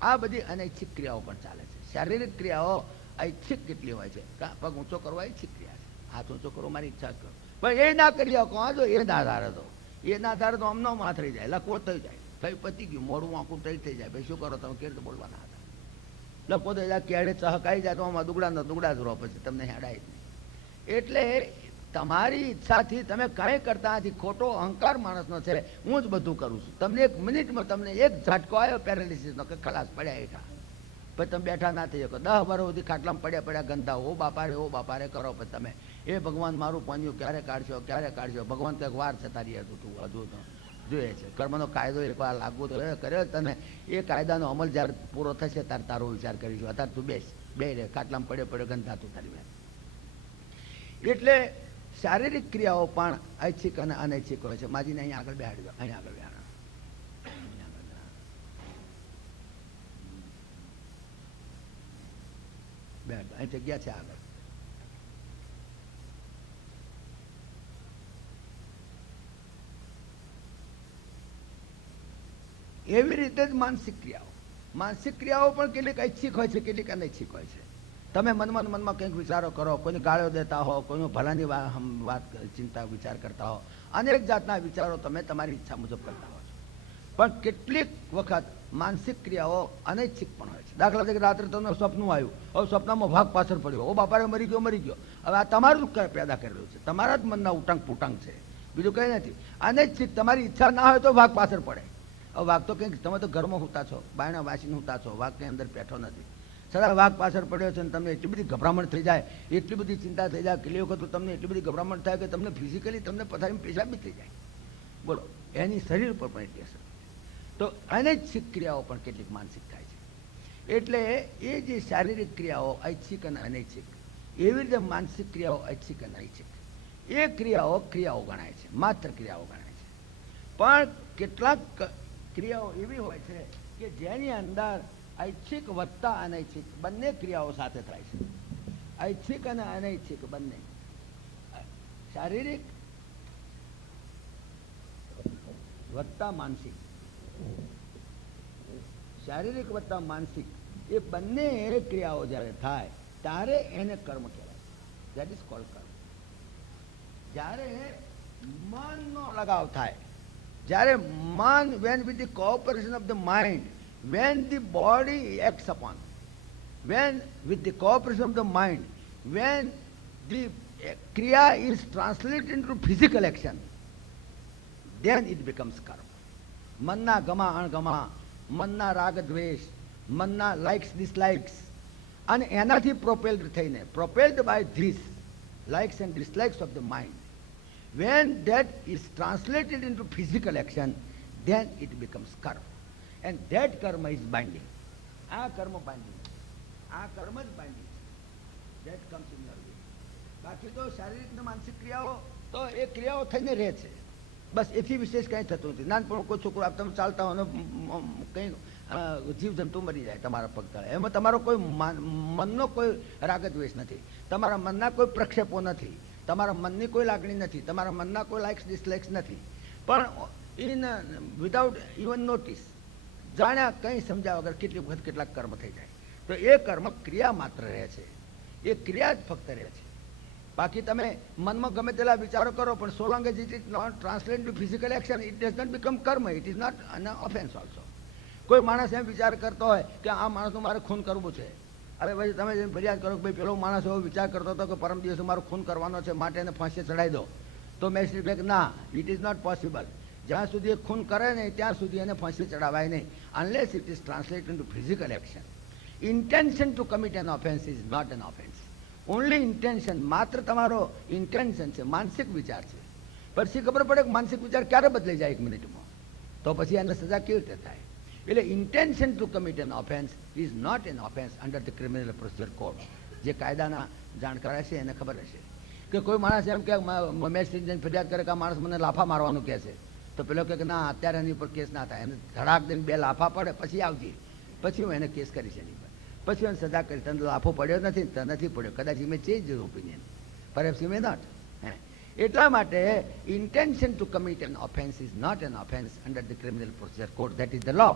આ બધી અનૈચ્છિક ક્રિયાઓ પણ ચાલે છે. શારીરિક ક્રિયાઓ ઐચ્છિક કેટલી હોય છે? પગ ઊંચો કરવા ઐચ્છિક ક્રિયા છે, હાથ ઊંચો કરવો મારી ઈચ્છા કરો, પણ એ ના કરી શકો. જો એ ના ધારે તો, એ ના ધારે તો અમનો હાથ રહી જાય, લખવો થઈ જાય, થઈ પતી ગયું, મોડું આંખું થઈ જાય. ભાઈ શું કરો તમે? કેવી રીતે બોલવાના હતા? લખવો થઈ જાય, કેડે ચહકાઈ જાય તો આમાં દુગડા જ રહો, પછી તમને હેડાય જ નહીં. એટલે તમારી ઈચ્છાથી તમે કાંઈ કરતા નથી. ખોટો અહંકાર માણસનો છે, હું જ બધું કરું છું. તમને એક મિનિટમાં તમને એક ઝાટકો આવ્યો પેરાલિસિસનો કે ખલાસ પડ્યા હેઠા, પછી તમે બેઠા ના થઈ શકો. 10 વર્ષ સુધી ખાટલામાં પડ્યા ગંદા, ઓ બાપા રે કરો, પછી તમે એ ભગવાન મારું પાન્યું ક્યારે કાઢશો ભગવાન કંઈક વાર જતા રહી હતું તું હજુ તો જોઈએ છે. કર્મનો કાયદો એકવાર લાગુ તો કર્યો તને, એ કાયદાનો અમલ જ્યારે પૂરો થશે ત્યારે તારો વિચાર કરીશું. અત્યારે તું બે રે કાટલામાં પડ્યો ગંધાતું તારી વાત. એટલે શારીરિક ક્રિયાઓ પણ ઐચ્છિક અને અનૈચ્છિક હોય છે. માજીને અહીંયા આગળ બેહાડજો, અહીંયા આગળ બેહાડો. અહીં જગ્યા છે આગળ. એવી રીતે જ માનસિક ક્રિયાઓ પણ કેટલીક ઐચ્છિક હોય છે, કેટલીક અનૈચ્છિક હોય છે. તમે મનમાં કંઈક વિચારો કરો, કોઈને ગાળો દેતા હો, કોઈનું ભલાની વાત ચિંતા વિચાર કરતા હો, અનેક જાતના વિચારો તમે તમારી ઈચ્છા મુજબ કરતા હો છો. પણ કેટલીક વખત માનસિક ક્રિયાઓ અનૈચ્છિક પણ હોય છે. દાખલા તરીકે રાત્રે તમને સ્વપ્ન આવ્યું, હવે સ્વપ્નમાં ભાગ પાછળ પડ્યો, ઓ બાપારે મરી ગયો. હવે આ તમારું પેદા કરેલું છે, તમારા જ મનના ઉટંગ પુટંગ છે, બીજું કંઈ નથી. અનૈચ્છિક તમારી ઈચ્છા ના હોય તો ભાગ પાછળ પડે. હવે વાઘ તો કંઈક તમે તો ઘરમાં સૂતા છો, બાયણા વાસીને સૂતા છો, વાઘ કંઈ અંદર બેઠો નથી, છતાં વાઘ પાછળ પડ્યો છે ને તમને એટલી બધી ગભરામણ થઈ જાય, એટલી બધી ચિંતા થઈ જાય, કેટલી વખત તમને એટલી બધી ગભરામણ થાય કે તમને ફિઝિકલી તમને પથારીમાં પેશાબ બી થઈ જાય. બોલો, એની શરીર પર પણ એટલી અસર. તો અનૈચ્છિક ક્રિયાઓ પણ કેટલીક માનસિક થાય છે. એટલે એ જે શારીરિક ક્રિયાઓ ઐચ્છિક અને અનૈચ્છિક, એવી રીતે માનસિક ક્રિયાઓ ઐચ્છિક અને અનૈચ્છિક, એ ક્રિયાઓ ગણાય છે, માત્ર ક્રિયાઓ ગણાય છે. પણ કેટલાક ક્રિયાઓ એવી હોય છે કે જેની અંદર ઐચ્છિક વત્તા અનૈચ્છિક બંને ક્રિયાઓ સાથે થાય છે. ઐચ્છિક અને અનૈચ્છિક બંને, શારીરિક વત્તા માનસિક, શારીરિક વત્તા માનસિક, એ બંને ક્રિયાઓ જ્યારે થાય ત્યારે એને કર્મ કહેવાય. ધેટ ઇઝ કોલ્ડ કર્મ. જ્યારે મનનો લગાવ થાય, જ્યારે મન, when with the cooperation of the mind, when the body acts upon, when with the cooperation of the mind, when the kriya is translated into physical action, then it becomes karma. મનના ગમા અણગમા, મનના રાગ દ્વેષ, મનના likes dislikes, અને એનાથી propelled by these likes and dislikes of the mind, when that is translated into physical action, then it becomes karma. And that karma is binding. આ કર્મ બાંધી, આ કર્મ જ બાંધી. That comes in your way. બાકી તો શારીરિક ને માનસિક ક્રિયાઓ તો એ ક્રિયાઓ થઈને રહે છે, બસ એથી વિશેષ કંઈ થતું નથી. નાનપણ કોઈ છોકરો આપ તમે ચાલતા હો ને કંઈ જીવજંતુ મરી જાય તમારા પગ તળે, એમાં તમારો કોઈ મનનો કોઈ રાગ દ્વેષ નથી, તમારા મનના કોઈ પ્રક્ષેપો નથી, તમારા મનની કોઈ લાગણી નથી, તમારા મનના કોઈ લાઇક્સ ડિસલાઇક્સ નથી. પણ વિધાઉટ ઇવન નોટિસ, જાણ્યા કંઈ સમજ્યા વગર કેટલી વખત કેટલાક કર્મ થઈ જાય. તો એ કર્મ ક્રિયા માત્ર રહે છે, એ ક્રિયા જ ફક્ત રહે છે. બાકી તમે મનમાં ગમે તેટલા વિચારો કરો, પણ so long as it is not translate to physical action, it does not become કર્મ, it is not an offence also. કોઈ માણસ એમ વિચાર કરતો હોય કે આ માણસનું મારે ખૂન કરવું છે, અરે ભાઈ તમે જેમ ફરિયાદ કરો કે ભાઈ પેલો માણસ એવો વિચાર કરતો હતો કે પરમ દિવસે મારો ખૂન કરવાનો છે, માટે એને ફાંસી ચડાવી દો, તો મેં કે ના, ઇટ ઇઝ નોટ પોસિબલ. જ્યાં સુધી એ ખૂન કરે નહીં ત્યાં સુધી એને ફાંસી ચડાવાય નહીં, unless it is translated into physical action. Intention to commit an offence is not an offence. Only intention, માત્ર તમારો ઇન્ટેન્શન છે, માનસિક વિચાર છે. પછી ખબર પડે કે માનસિક વિચાર ક્યારે બદલાઈ જાય 1 મિનિટમાં, તો પછી એને સજા કેવી રીતે થાય. એટલે intention to commit an offence is not an offence under the criminal procedure code. જે કાયદાના જાણકાર હશે એને ખબર હશે કે કોઈ માણસ એમ કે મેં ફરિયાદ કરે કે આ માણસ મને લાફા મારવાનું કહે છે, તો પેલો કહે કે ના અત્યારે એની ઉપર કેસ ના થાય, એને ધડાક દઈને 2 લાફા પડે પછી આવજે, પછી હું એને કેસ કરીશ એની પર, પછી એને સજા કરી. તને લાફો પડ્યો નથી, તો નથી પડ્યો, કદાચ મેં change opinion, perhaps may not. એટલા માટે intention to commit an offence is not an offence under the criminal procedure code, that is the law.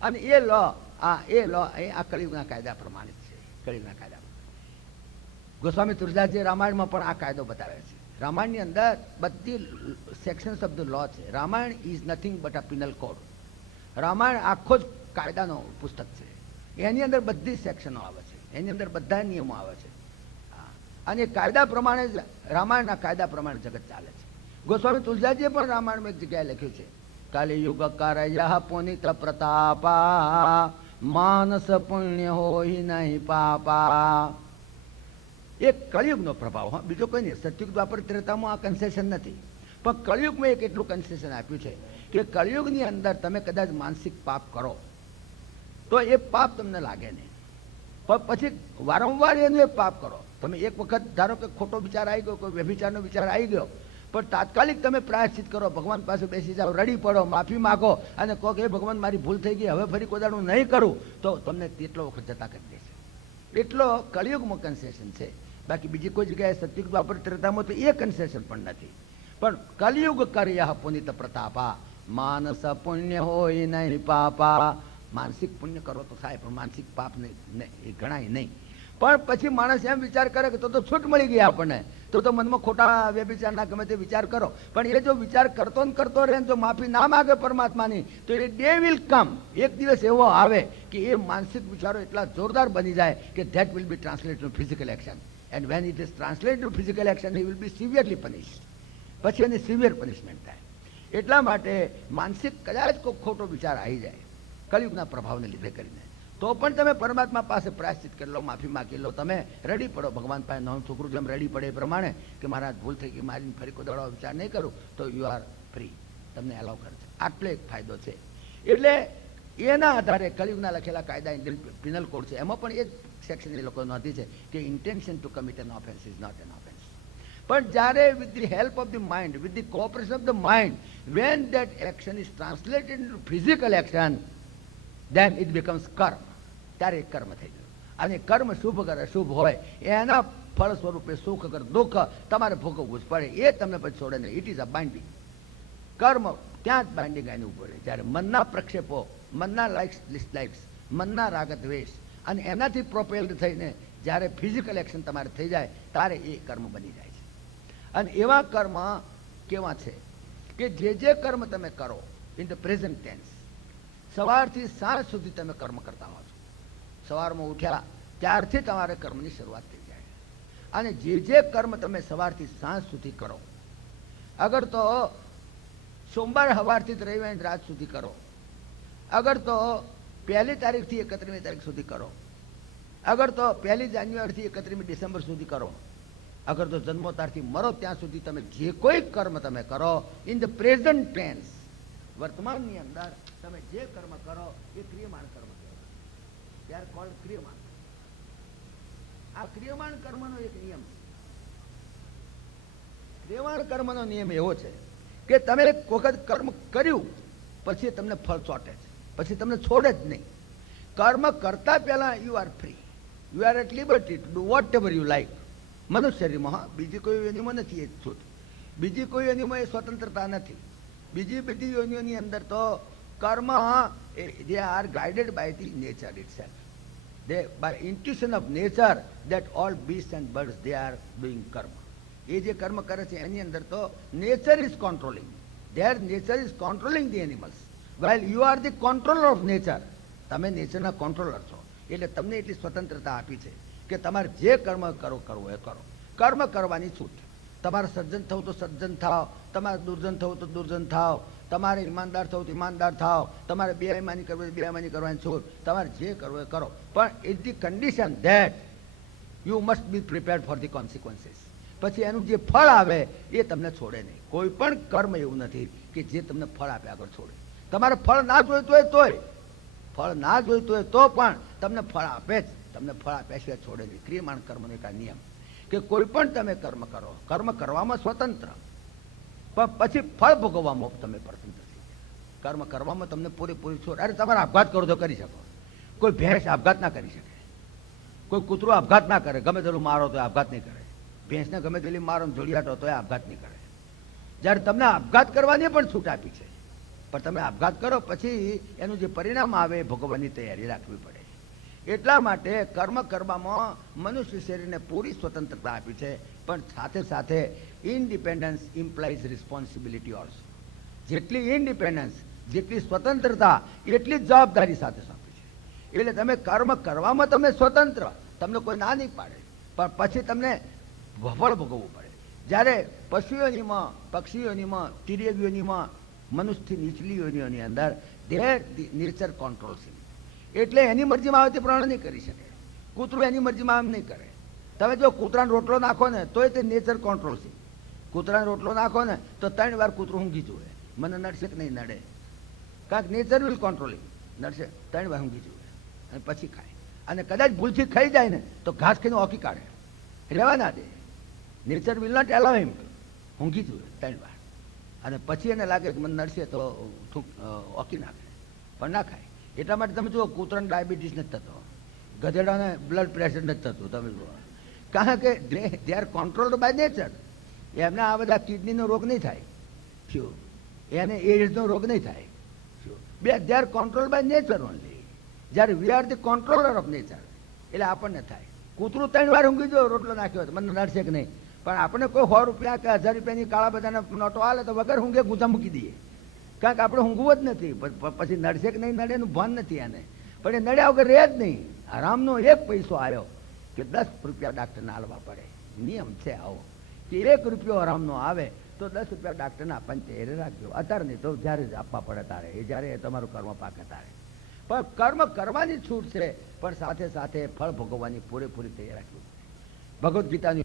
અને એ લો આ કળિયુગના કાયદા પ્રમાણિત છે. કળિયુગના કાયદા ગોસ્વામી તુલસીદાસજી રામાયણમાં પણ આ કાયદો બતાવે છે. રામાયણની અંદર બધી સેક્શન્સ ઓફ ધ લો છે. Ramayana is nothing but a penal code. Ramayana આખો જ કાયદાનો પુસ્તક છે. એની અંદર બધી સેક્શનો આવે છે, એની અંદર બધા નિયમો આવે છે, અને કાયદા પ્રમાણે જ રામાયણના કાયદા પ્રમાણે જગત ચાલે છે. ગોસ્વામી તુલસીદાસજીએ પણ રામાયણમાં એક જગ્યાએ લખ્યું છે, કલિયુગ કરયઃ પુનિત પ્રતાપા, માનસ પુણ્ય હોય નહીં પાપા. એ કળિયુગનો પ્રભાવ. હા, બીજો કોઈ નહીં. સતયુગ દ્વાપર ત્રેતામાં આ કન્સેશન નથી, પણ કળિયુગમાં એક એટલું કન્સેશન આપ્યું છે કે કળિયુગની અંદર તમે કદાચ માનસિક પાપ કરો તો એ પાપ તમને લાગે નહીં, પણ પછી વારંવાર એનું એ પાપ કરો. તમે એક વખત ધારો કે ખોટો વિચાર આવી ગયો, કોઈ વ્યભિચારનો વિચાર આવી ગયો, પણ તાત્કાલિક તમે પ્રાયશ્ચિત કરો, ભગવાન પાસે બેસી જાઓ, રડી પડો, માફી માગો અને કહો કે ભગવાન મારી ભૂલ થઈ ગઈ, હવે ફરી કોઈ દાડું નહીં કરું, તો તમને તેટલો વખત જતા કરી દેશે. એટલો કળિયુગમાં કન્સેશન છે. બાકી બીજી કોઈ જગ્યાએ સતયુગ દ્વાપર ત્રેતામાં તો એ કન્સેશન પણ નથી. પણ કલિયુગ કર્યા પુનિત પ્રતાપા, માનસ પુણ્ય હોય નહીં પાપા. માનસિક પુણ્ય કરો તો થાય, પણ માનસિક પાપ નહીં, એ ગણાય નહીં. પણ પછી માણસ એમ વિચાર કરે કે તો છૂટ મળી ગઈ આપણને, તો મનમાં ખોટા વ્યભિચારના ગમે તે વિચાર કરો. પણ એ જો વિચાર કરતો ને કરતો રહે, જો માફી ના માગે પરમાત્માની, તો એ ડે વિલ કમ. એક દિવસ એવો આવે કે એ માનસિક વિચારો એટલા જોરદાર બની જાય કે that will be translated to physical action. And when it is translated to physical action, he will be severely punished. પછી એની સિવિયર પનિશમેન્ટ થાય. એટલા માટે માનસિક કદાચ કોઈ ખોટો વિચાર આવી જાય કલિયુગના પ્રભાવને લીધે કરીને, તો પણ તમે પરમાત્મા પાસે પ્રાયશ્ચિત કરી લો, માફી માગી લો, તમે રડી પડો ભગવાન પાસે. નાનું છોકરું જેમ રડી પડે એ પ્રમાણે કે મારા ભૂલ થઈ ગઈ, મારી ફરી કોઈ દોડવા વિચાર નહીં કરું, તો યુ આર ફ્રી, તમને એલાવ કરશે. આટલો એક ફાયદો છે. એટલે એના આધારે કલિયુગના લખેલા કાયદા ઇન્ડિયન પિનલ કોડ છે, એમાં પણ એ જ સેક્શન એ લોકો નોંધી છે કે intention to commit an offence is not an offence. પણ જ્યારે with the help of the mind, with the cooperation of the mind, when that action is translated into physical action, then it becomes કર્મ. ત્યારે એક કર્મ થઈ ગયું. અને કર્મ શુભ કર અશુભ હોય એના ફળ સ્વરૂપે સુખ કર દુઃખ તમારે ભોગવવું જ પડે. એ તમને પછી છોડે નહીં. It is a binding. કર્મ ત્યાં જ બાઇન્ડિંગ આવીને ઉભો રહે. જ્યારે મનના પ્રક્ષેપો, મનના લાઇક્સ ડિસલાઇક્સ, મનના રાગ દ્વેષ અને એનાથી પ્રોપેલ્ડ થઈને જ્યારે ફિઝિકલ એક્શન તમારે થઈ જાય ત્યારે એ કર્મ બની જાય છે. અને એવા કર્મ કેવા છે કે જે કર્મ તમે કરો ઇન ધ પ્રેઝન્ટ ટેન્સ, સવારથી સાંજ સુધી તમે કર્મ કરતા હો છો. સવારમાં ઉઠ્યા ત્યારથી તમારે કર્મની શરૂઆત થઈ જાય. અને જે કર્મ તમે સવારથી સાંજ સુધી કરો, અગર તો સોમવાર સવારથી રવિવાર રાત સુધી કરો, અગર તો 1 તારીખથી 31 તારીખ સુધી કરો, અગર તો 1 જાન્યુઆરીથી 31 ડિસેમ્બર સુધી કરો, અગર તો જન્મોતારથી મરો ત્યાં સુધી તમે જે કોઈ કર્મ તમે કરો ઇન ધ પ્રેઝન્ટ ટેન્સ, વર્તમાનની અંદર તમે જે કર્મ કરો એ ક્રિયમાણ કર્મ કહેવાય. દે આર કોલ્ડ ક્રિયમાણ. આ ક્રિયમાણ કર્મનો એક નિયમ છે. ક્રિયમાણ કર્મનો નિયમ એવો છે કે તમે એક વખત કર્મ કર્યું પછી તમને ફળ ચોટે છે, પછી તમને છોડે જ નહીં. કર્મ કરતા પહેલા you are free, you are at liberty to do whatever you like. મનુષ્યમાં બીજી કોઈ યોનિમાં નથી એ છૂટ, બીજી કોઈ યોનિમાં એ સ્વતંત્રતા નથી. બીજી બધી યોનિઓની અંદર તો કર્મ they are guided by the nature itself. They by intuition of nature that all beasts and birds they are doing karma. એ જે કર્મ કરે છે એની અંદર તો nature is controlling. Their nature is controlling the animals. While you are the controller of nature. તમે નેચરના કોન્ટ્રોલર છો. એટલે તમને એટલી સ્વતંત્રતા આપી છે કે તમારે જે કર્મ કરવું એ કરો. કર્મ કરવાની છૂટ. તમારે સજ્જન થવું તો સજ્જન થાવ, તમારે દુર્જન થવું તો દુર્જન થાવ, તમારે ઈમાનદાર થવું તો ઈમાનદાર થાવ, તમારે બેઈમાની કરવી તો બેઈમાની કરવાની છૂટ. તમારે જે કરવું એ કરો, પણ it the condition that you must be prepared for the consequences. પછી એનું જે ફળ આવે એ તમને છોડે નહીં. કોઈ પણ કર્મ એવું નથી કે જે તમને ફળ આપે આગળ છોડે. તમારે ફળ ના જોઈતું હોય તોય, ફળ ના જોઈતું હોય તો પણ તમને ફળ આપે જ. તમને ફળ આપ્યા સિવાય છોડે નહીં. ક્રિયમાણ કર્મનો એક આ નિયમ કે કોઈ પણ તમે કર્મ કરો, કર્મ કરવામાં સ્વતંત્ર, પણ પછી ફળ ભોગવવામાં તમે સ્વતંત્ર થઈ જાય. કર્મ કરવામાં તમને પૂરેપૂરી છોડ. અરે તમારે આપઘાત કરો તો કરી શકો. કોઈ ભેંસ આપઘાત ના કરી શકે, કોઈ કૂતરો આપઘાત ના કરે. ગમે તેટલું મારો તો આપઘાત નહીં કરે. ભેંસને ગમે તેટલી મારો જોડી હાટો તો એ આપઘાત નહીં કરે. જ્યારે તમને આપઘાત કરવાની પણ છૂટ આપી છે, પણ તમે આપઘાત કરો પછી એનું જે પરિણામ આવે એ ભોગવવાની તૈયારી રાખવી પડે. એટલા માટે કર્મ કરવામાં મનુષ્ય શરીરને પૂરી સ્વતંત્રતા આપી છે, પણ સાથે સાથે ઇન્ડિપેન્ડન્સ ઇમ્પ્લાઇઝ રિસ્પોન્સિબિલિટી ઓલ્સો. જેટલી ઇન્ડિપેન્ડન્સ, જેટલી સ્વતંત્રતા એટલી જ જવાબદારી સાથે સોંપી છે. એટલે તમે કર્મ કરવામાં તમે સ્વતંત્ર, તમને કોઈ ના નહીં પાડે, પણ પછી તમને ફળ ભોગવવું પડે. જ્યારે પશુઓનીમાં, પક્ષીઓનીમાં, તિર્યગીઓનીમાં, મનુષ્યથી નીચલી યોનિઓની અંદર ધેર નેચર કંટ્રોલ્સ. એટલે એની મરજીમાં આવે તે પ્રમાણે નહીં કરી શકે. કૂતરું એની મરજીમાં આમ નહીં કરે. તમે જો કૂતરાનો રોટલો નાખો ને તોય તે નેચર કંટ્રોલ છે. કૂતરાનો રોટલો નાખો ને તો 3 વાર કૂતરું ઊંઘી જુએ, મને નડશે કે નહીં નડે, કાંઈક નેચર વિલ કંટ્રોલિંગ, નડશે 3 વાર ઊંઘી જુએ અને પછી ખાય. અને કદાચ ભૂલથી ખાઈ જાય ને તો ઘાસ ખાઈને ઓકી કાઢે, રહેવા ના દે. નેચર વિલ નોટ એલાવ હિમ, ઊંઘી જુએ 3 વાર અને પછી એને લાગે કે મને નડશે તો ઓકી નાખે, પણ ના ખાય. એટલા માટે તમે જુઓ કૂતરાને ડાયાબિટીસ નથી થતો, ગધેડાને બ્લડ પ્રેશર નથી થતું. તમે જુઓ, કારણ કે they are controlled by nature. એમને આ બધા કિડનીનો રોગ નહીં થાય, શું એને એડ્સનો રોગ નહીં થાય, શું they are control by nature only. જ્યારે we are the controller of nature એટલે આપણને થાય. કૂતરું 3 વાર ઊંઘી જો રોટલો નાખ્યો તો મને નડશે કે નહીં, પણ આપણે કોઈ 100 રૂપિયા કે 1000 રૂપિયાની કાળા બધાના નોટો હાલે તો વગર ઊંઘે ગુંજા મૂકી દઈએ, કારણ કે આપણે ઊંઘવું જ નથી. પછી નડશે કે નહીં નડે એનું ભાન નથી એને, પણ એ નડ્યા વગર રહે જ નહીં. આરામનો 1 પૈસો આવ્યો કે 10 રૂપિયા ડાક્ટરને હાલવા પડે, નિયમ છે આવો કે 1 રૂપિયો આરામનો આવે તો 10 રૂપિયા ડાક્ટરને આપવાની તૈયારી રાખજો. અત્યારે નહીં તો જ્યારે જ આપવા પડે તારે, એ જ્યારે તમારું કર્મ પાકે તારે. પણ કર્મ કરવાની છૂટ છે, પણ સાથે સાથે ફળ ભોગવવાની પૂરેપૂરી તૈયારી રાખવી. ભગવદ્ ગીતાની